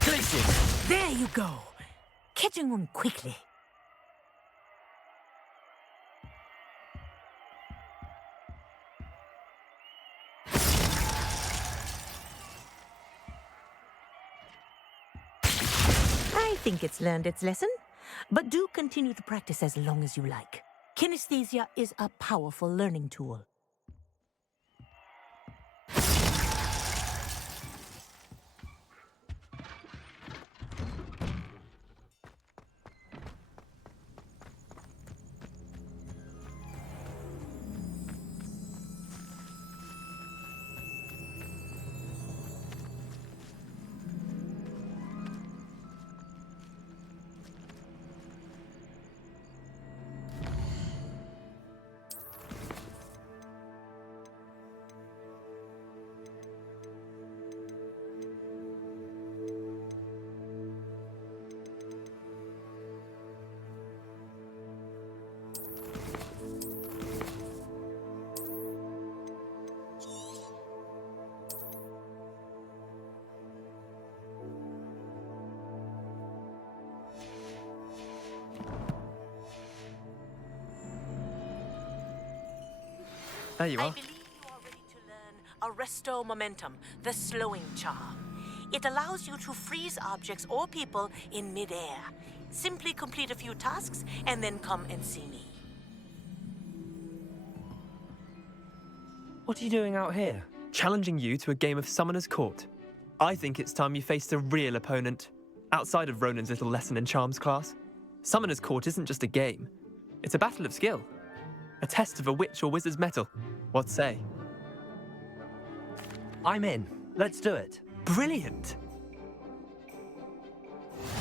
Glacius! There you go. Catching on quickly. I think it's learned its lesson, but do continue to practice as long as you like. Kinesthesia is a powerful learning tool. There you I are. believe you are ready to learn Arresto Momentum, the slowing charm. It allows you to freeze objects or people in midair. Simply complete a few tasks and then come and see me. What are you doing out here? Challenging you to a game of Summoner's Court. I think it's time you faced a real opponent, outside of Ronan's little lesson in Charms class. Summoner's Court isn't just a game. It's a battle of skill. A test of a witch or wizard's mettle. What say? I'm in. Let's do it. Brilliant!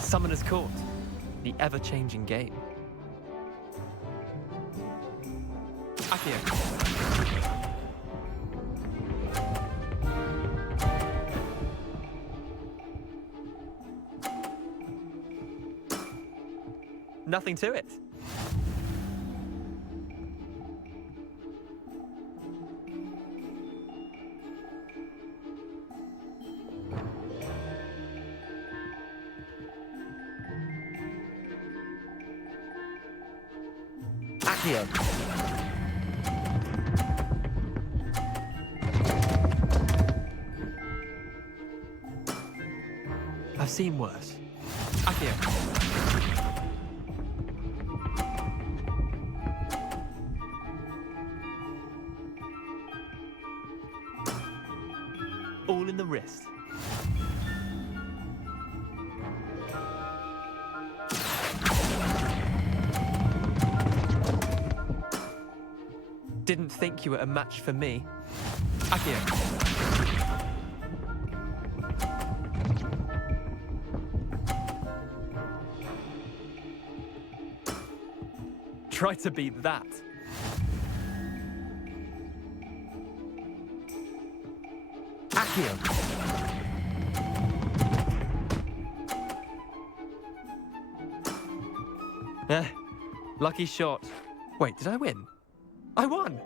Summoner's Court. The ever-changing game. Accio. Nothing to it. Accio. I've seen worse. Accio. All in the wrist. Didn't think you were a match for me. Akio. Try to beat that. Akio. Lucky shot. Wait, did I win? I won!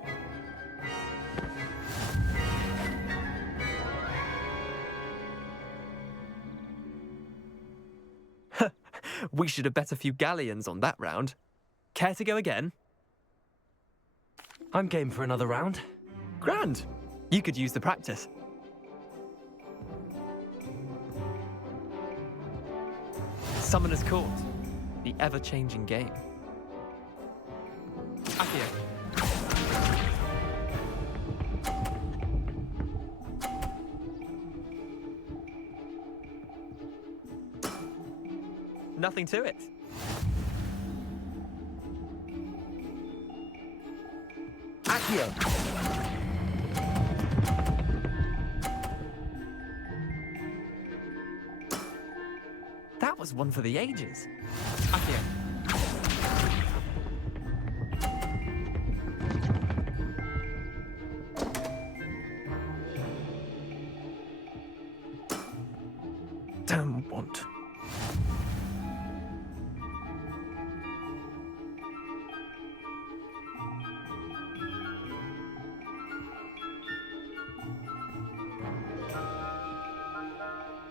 We should have bet a few galleons on that round. Care to go again? I'm game for another round. Grand. You could use the practice. Summoner's Court. The ever-changing game. Akio. Nothing to it. Akio. That was one for the ages. Akio. Don't want.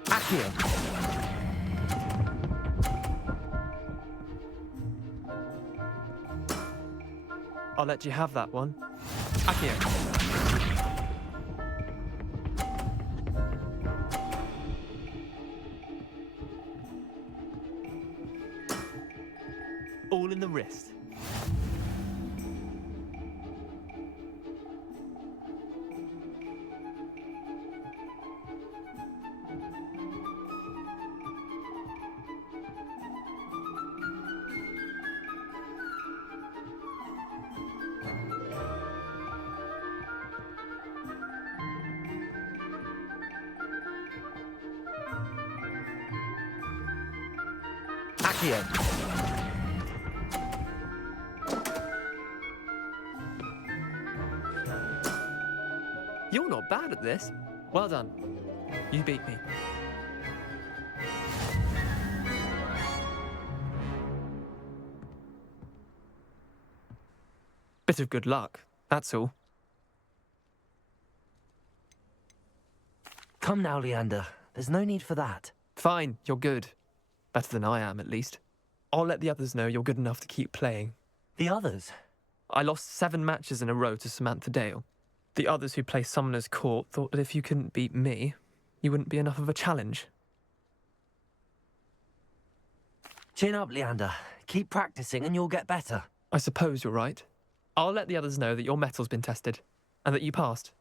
Akio. I'll let you have that one. Akio. All in the wrist. Akio. You're not bad at this. Well done. You beat me. Bit of good luck, that's all. Come now, Leander. There's no need for that. Fine, you're good. Better than I am, at least. I'll let the others know you're good enough to keep playing. The others? I lost 7 matches in a row to Samantha Dale. The others who play Summoner's Court thought that if you couldn't beat me, you wouldn't be enough of a challenge. Chin up, Leander. Keep practicing and you'll get better. I suppose you're right. I'll let the others know that your metal's been tested, and that you passed.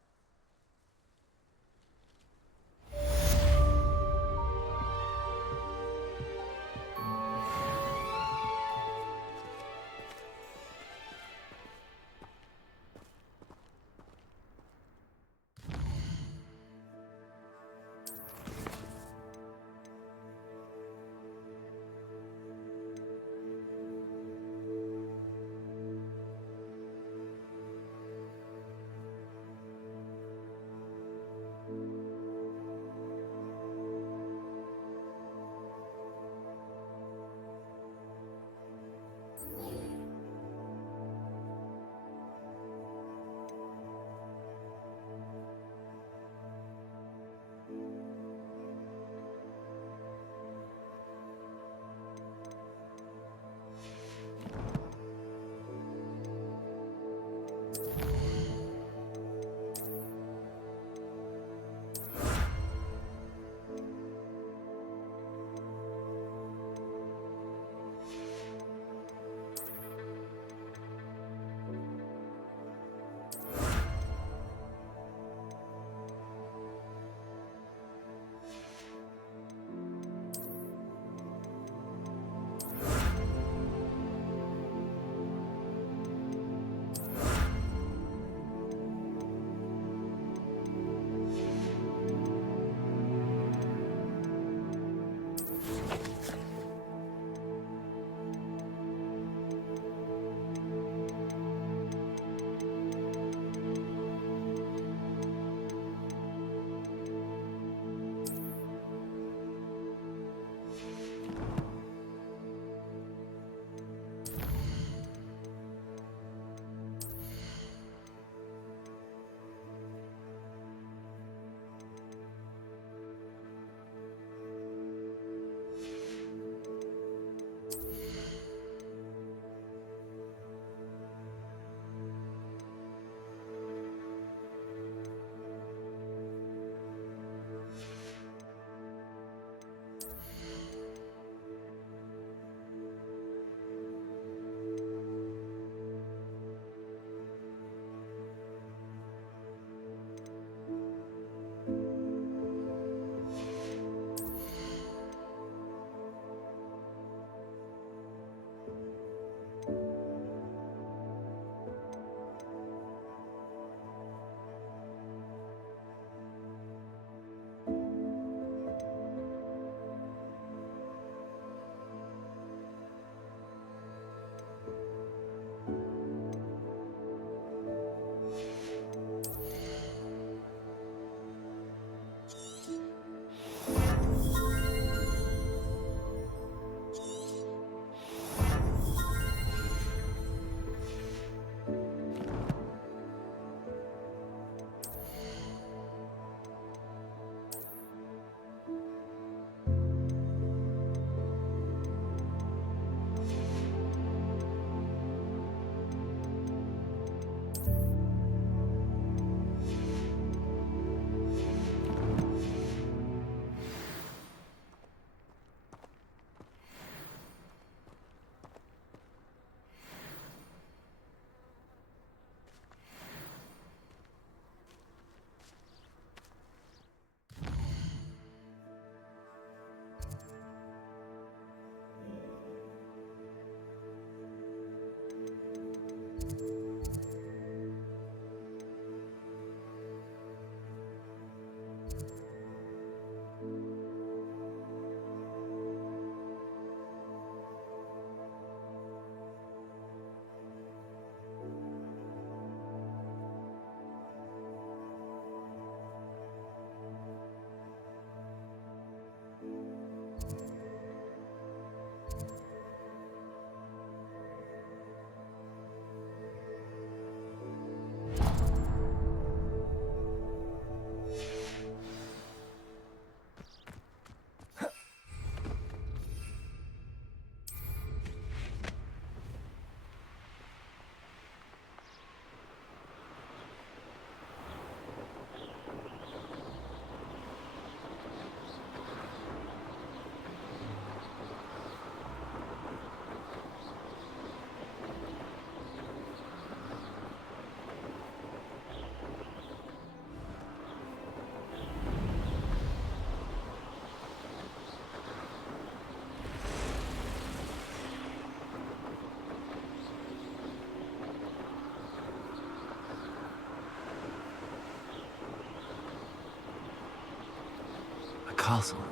castle.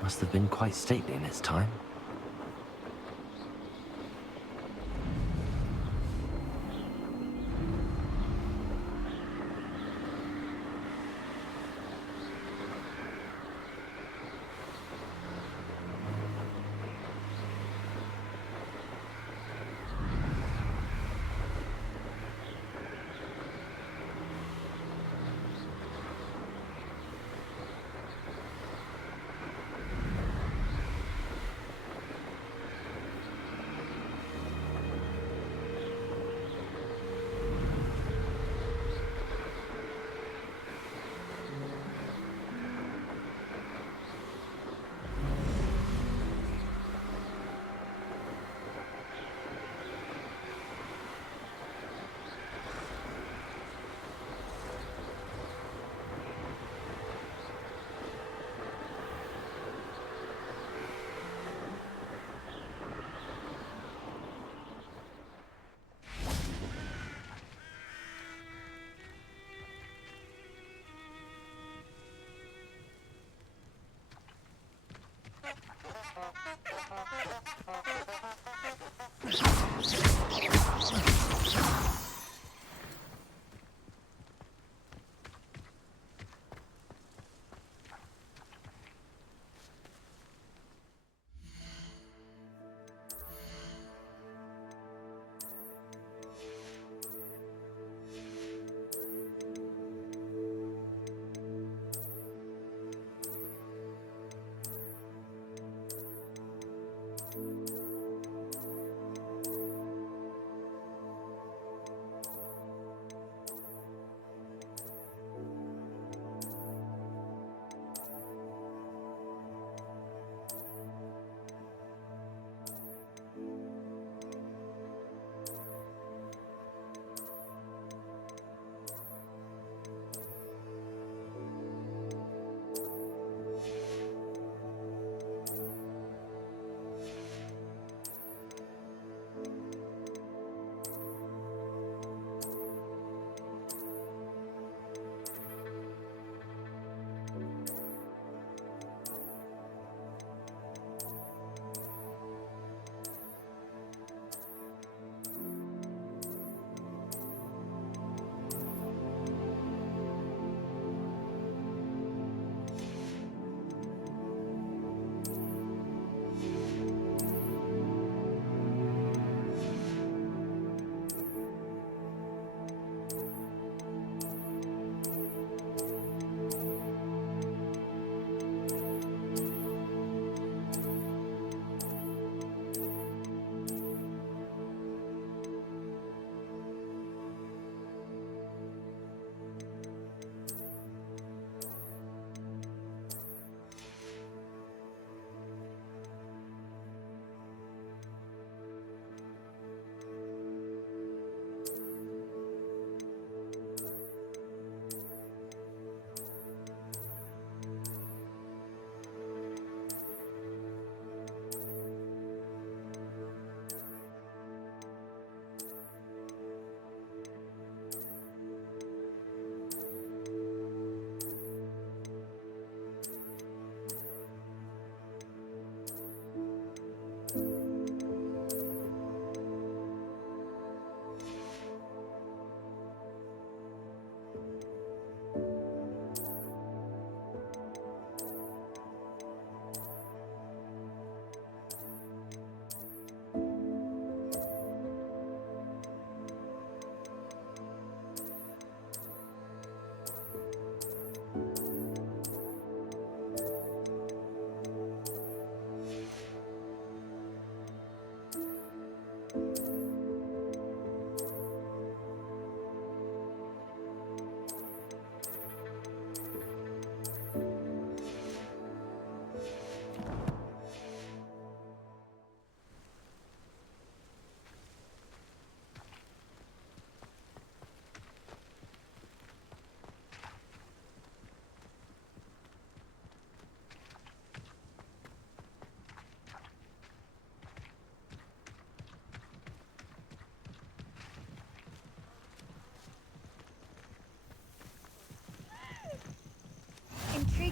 Must have been quite stately in its time.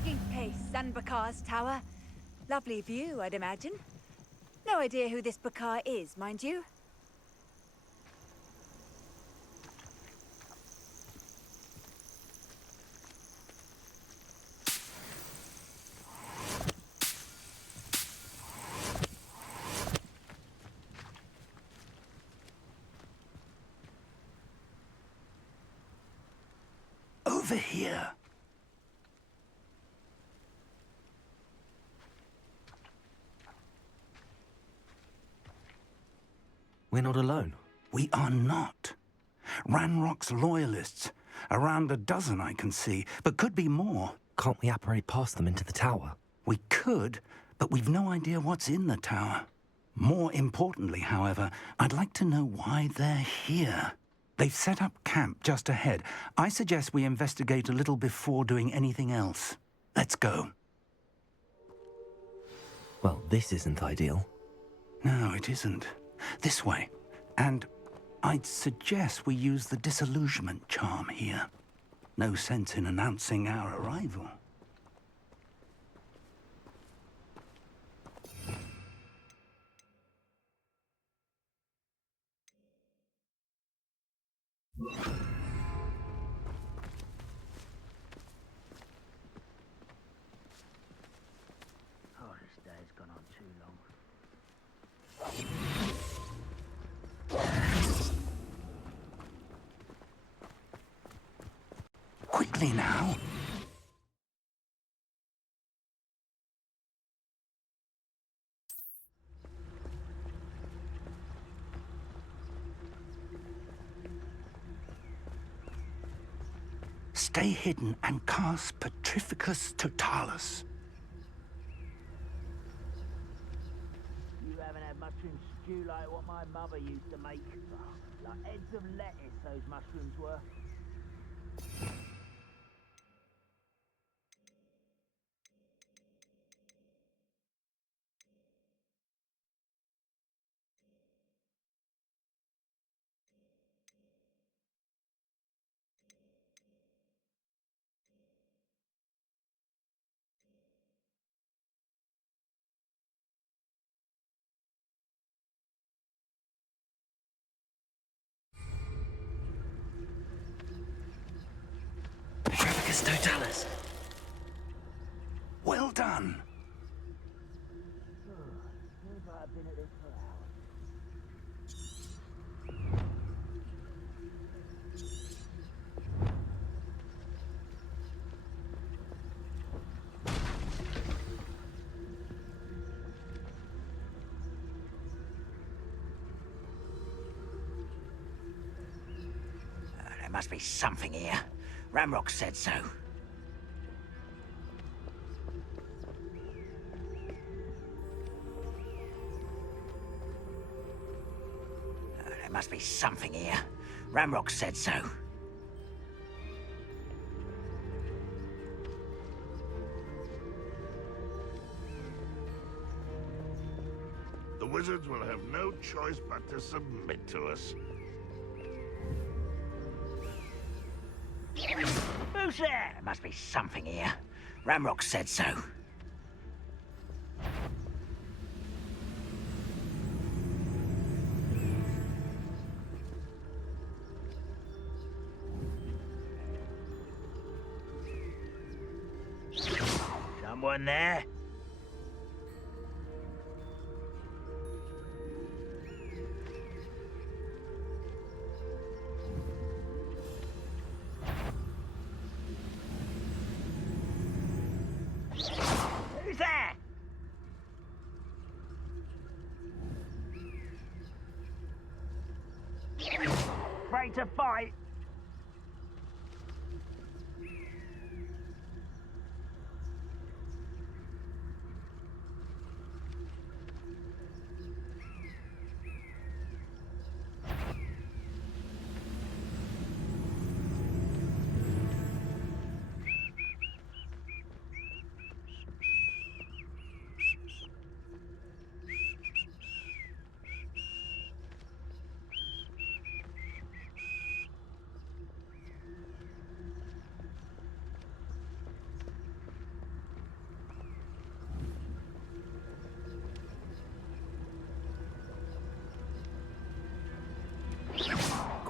Cracking pace, Sanbakar's tower. Lovely view, I'd imagine. No idea who this Bakar is, mind you. Over here. We're not alone. We are not. Ranrock's loyalists. Around a dozen I can see, but could be more. Can't we apparate past them into the tower? We could, but we've no idea what's in the tower. More importantly, however, I'd like to know why they're here. They've set up camp just ahead. I suggest we investigate a little before doing anything else. Let's go. Well, this isn't ideal. No, it isn't. This way. And I'd suggest we use the disillusionment charm here. No sense in announcing our arrival. Oh, this day's gone on too long. Quickly now. Stay hidden and cast Petrificus Totalis. You haven't had mushroom stew like what my mother used to make. Like heads of lettuce, those mushrooms were. Petrificus Totalis. Well done. Seems like I've been at this for hours. There must be something here. Ramrock said so. There must be something here. Ramrock said so. The wizards will have no choice but to submit to us. Who's there? There must be something here. Ramrock said so. Someone there? Who's there? Afraid to fight?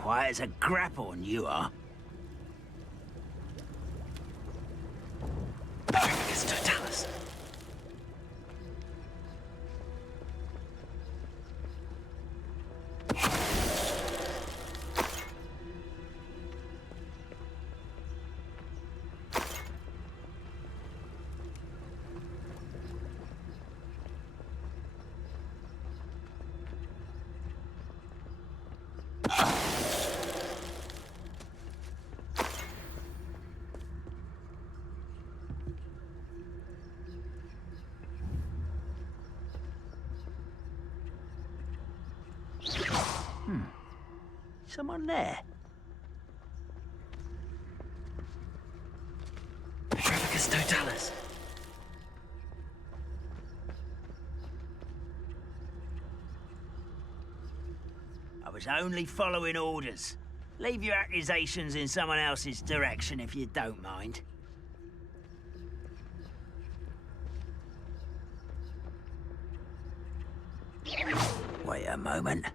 quiet as a grapphorn, you are. Totalis. Someone there. Petrificus Totalis. I was only following orders. Leave your accusations in someone else's direction if you don't mind. Wait a moment.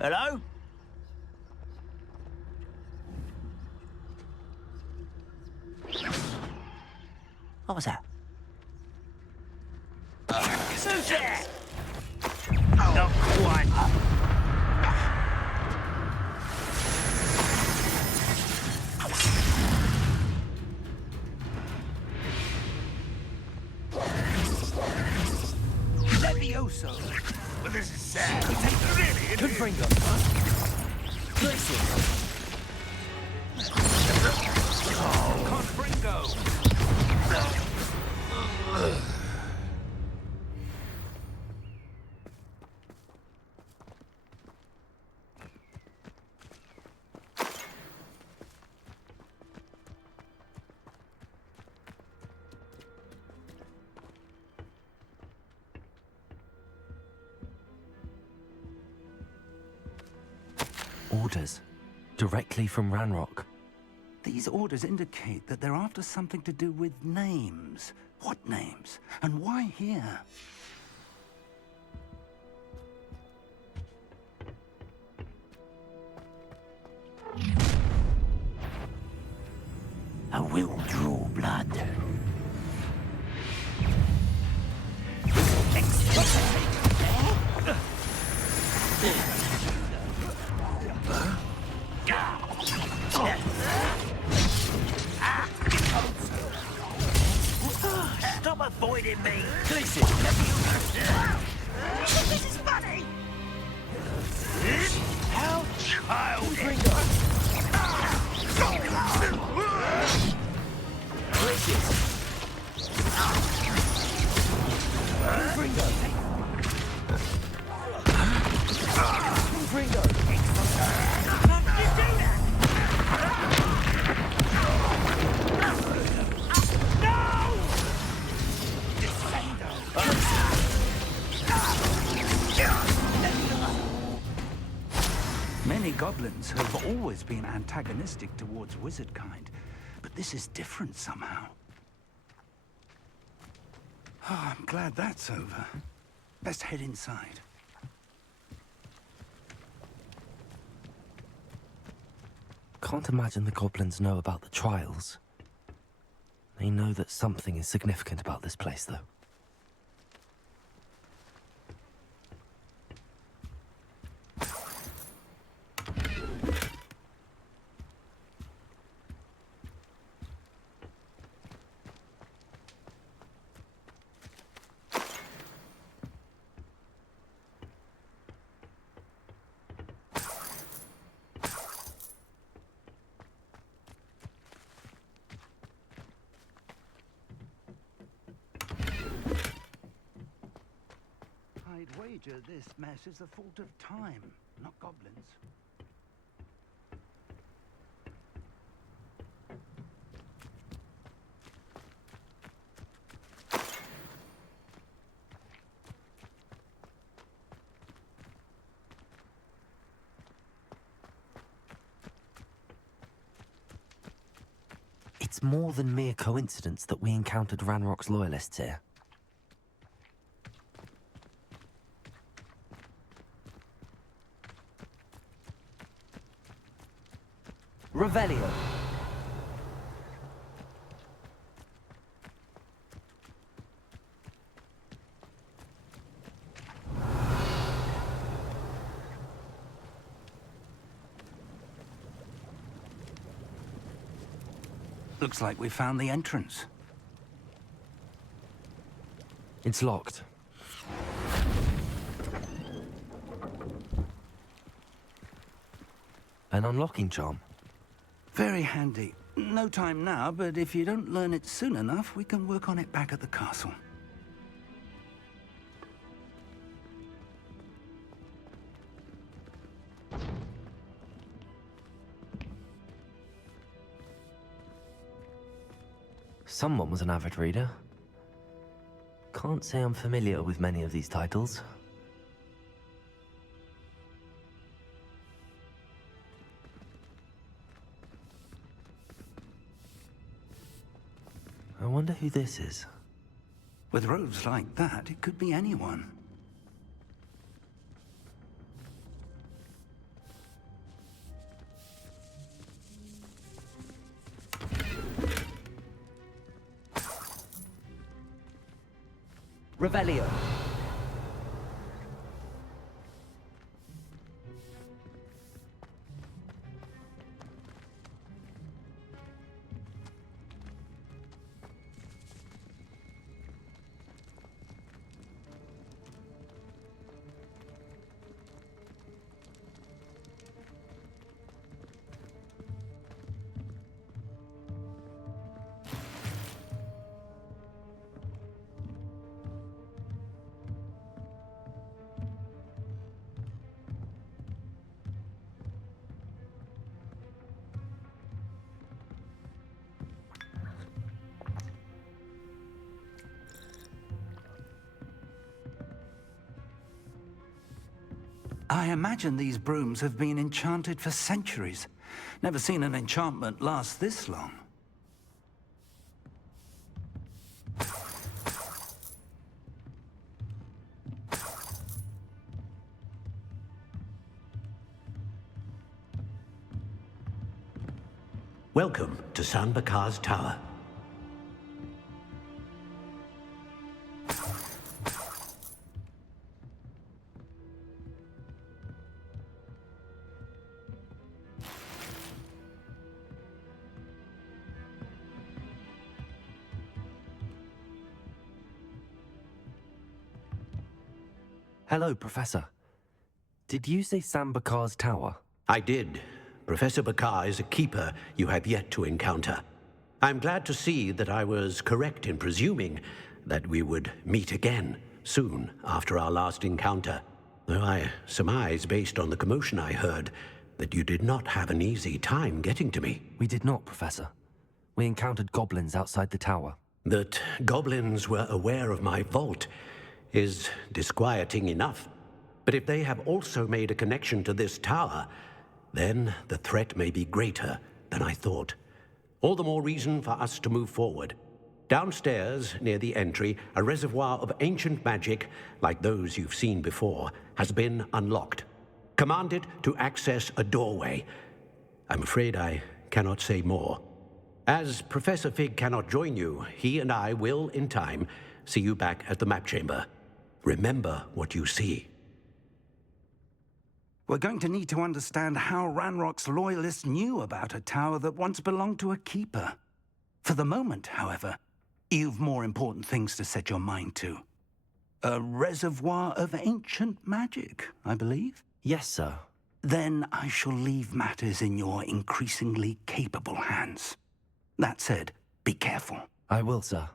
Hello? What was that? Who's there? Not quite. Levioso. Well, this is sad. Really, Confringo. Confringo. Orders. Directly from Ranrock. These orders indicate that they're after something to do with names. What names? And why here? I will draw blood. Stop avoiding me! This is funny! How childish! Many goblins have always been antagonistic towards wizard kind, but this is different somehow. Oh, I'm glad that's over. Best head inside. Can't imagine the goblins know about the trials. They know that something is significant about this place, though. I'd wager this mess is the fault of time, not goblins. It's more than mere coincidence that we encountered Ranrock's loyalists here. Revelio. Looks like we found the entrance. It's locked. An unlocking charm. Very handy. No time now, but if you don't learn it soon enough, we can work on it back at the castle. Someone was an avid reader. Can't say I'm familiar with many of these titles. I wonder who this is. With robes like that, it could be anyone. Revelio. I imagine these brooms have been enchanted for centuries. Never seen an enchantment last this long. Welcome to San Bakar's Tower. Hello, Professor. Did you say San Bakar's Tower? I did. Professor Bakar is a keeper you have yet to encounter. I'm glad to see that I was correct in presuming that we would meet again soon after our last encounter. Though I surmise, based on the commotion I heard, that you did not have an easy time getting to me. We did not, Professor. We encountered goblins outside the tower. That goblins were aware of my vault is disquieting enough. But if they have also made a connection to this tower, then the threat may be greater than I thought. All the more reason for us to move forward. Downstairs, near the entry, a reservoir of ancient magic, like those you've seen before, has been unlocked. Commanded to access a doorway. I'm afraid I cannot say more. As Professor Fig cannot join you, he and I will, in time, see you back at the map chamber. Remember what you see. We're going to need to understand how Ranrock's loyalists knew about a tower that once belonged to a keeper. For the moment, however, you've more important things to set your mind to. A reservoir of ancient magic, I believe? Yes, sir. Then I shall leave matters in your increasingly capable hands. That said, be careful. I will, sir.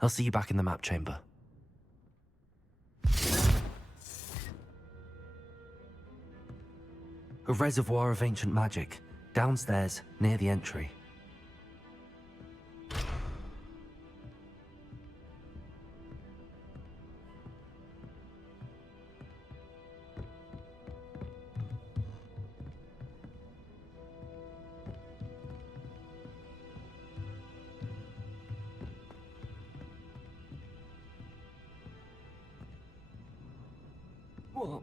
I'll see you back in the map chamber. A reservoir of ancient magic, downstairs, near the entry. What?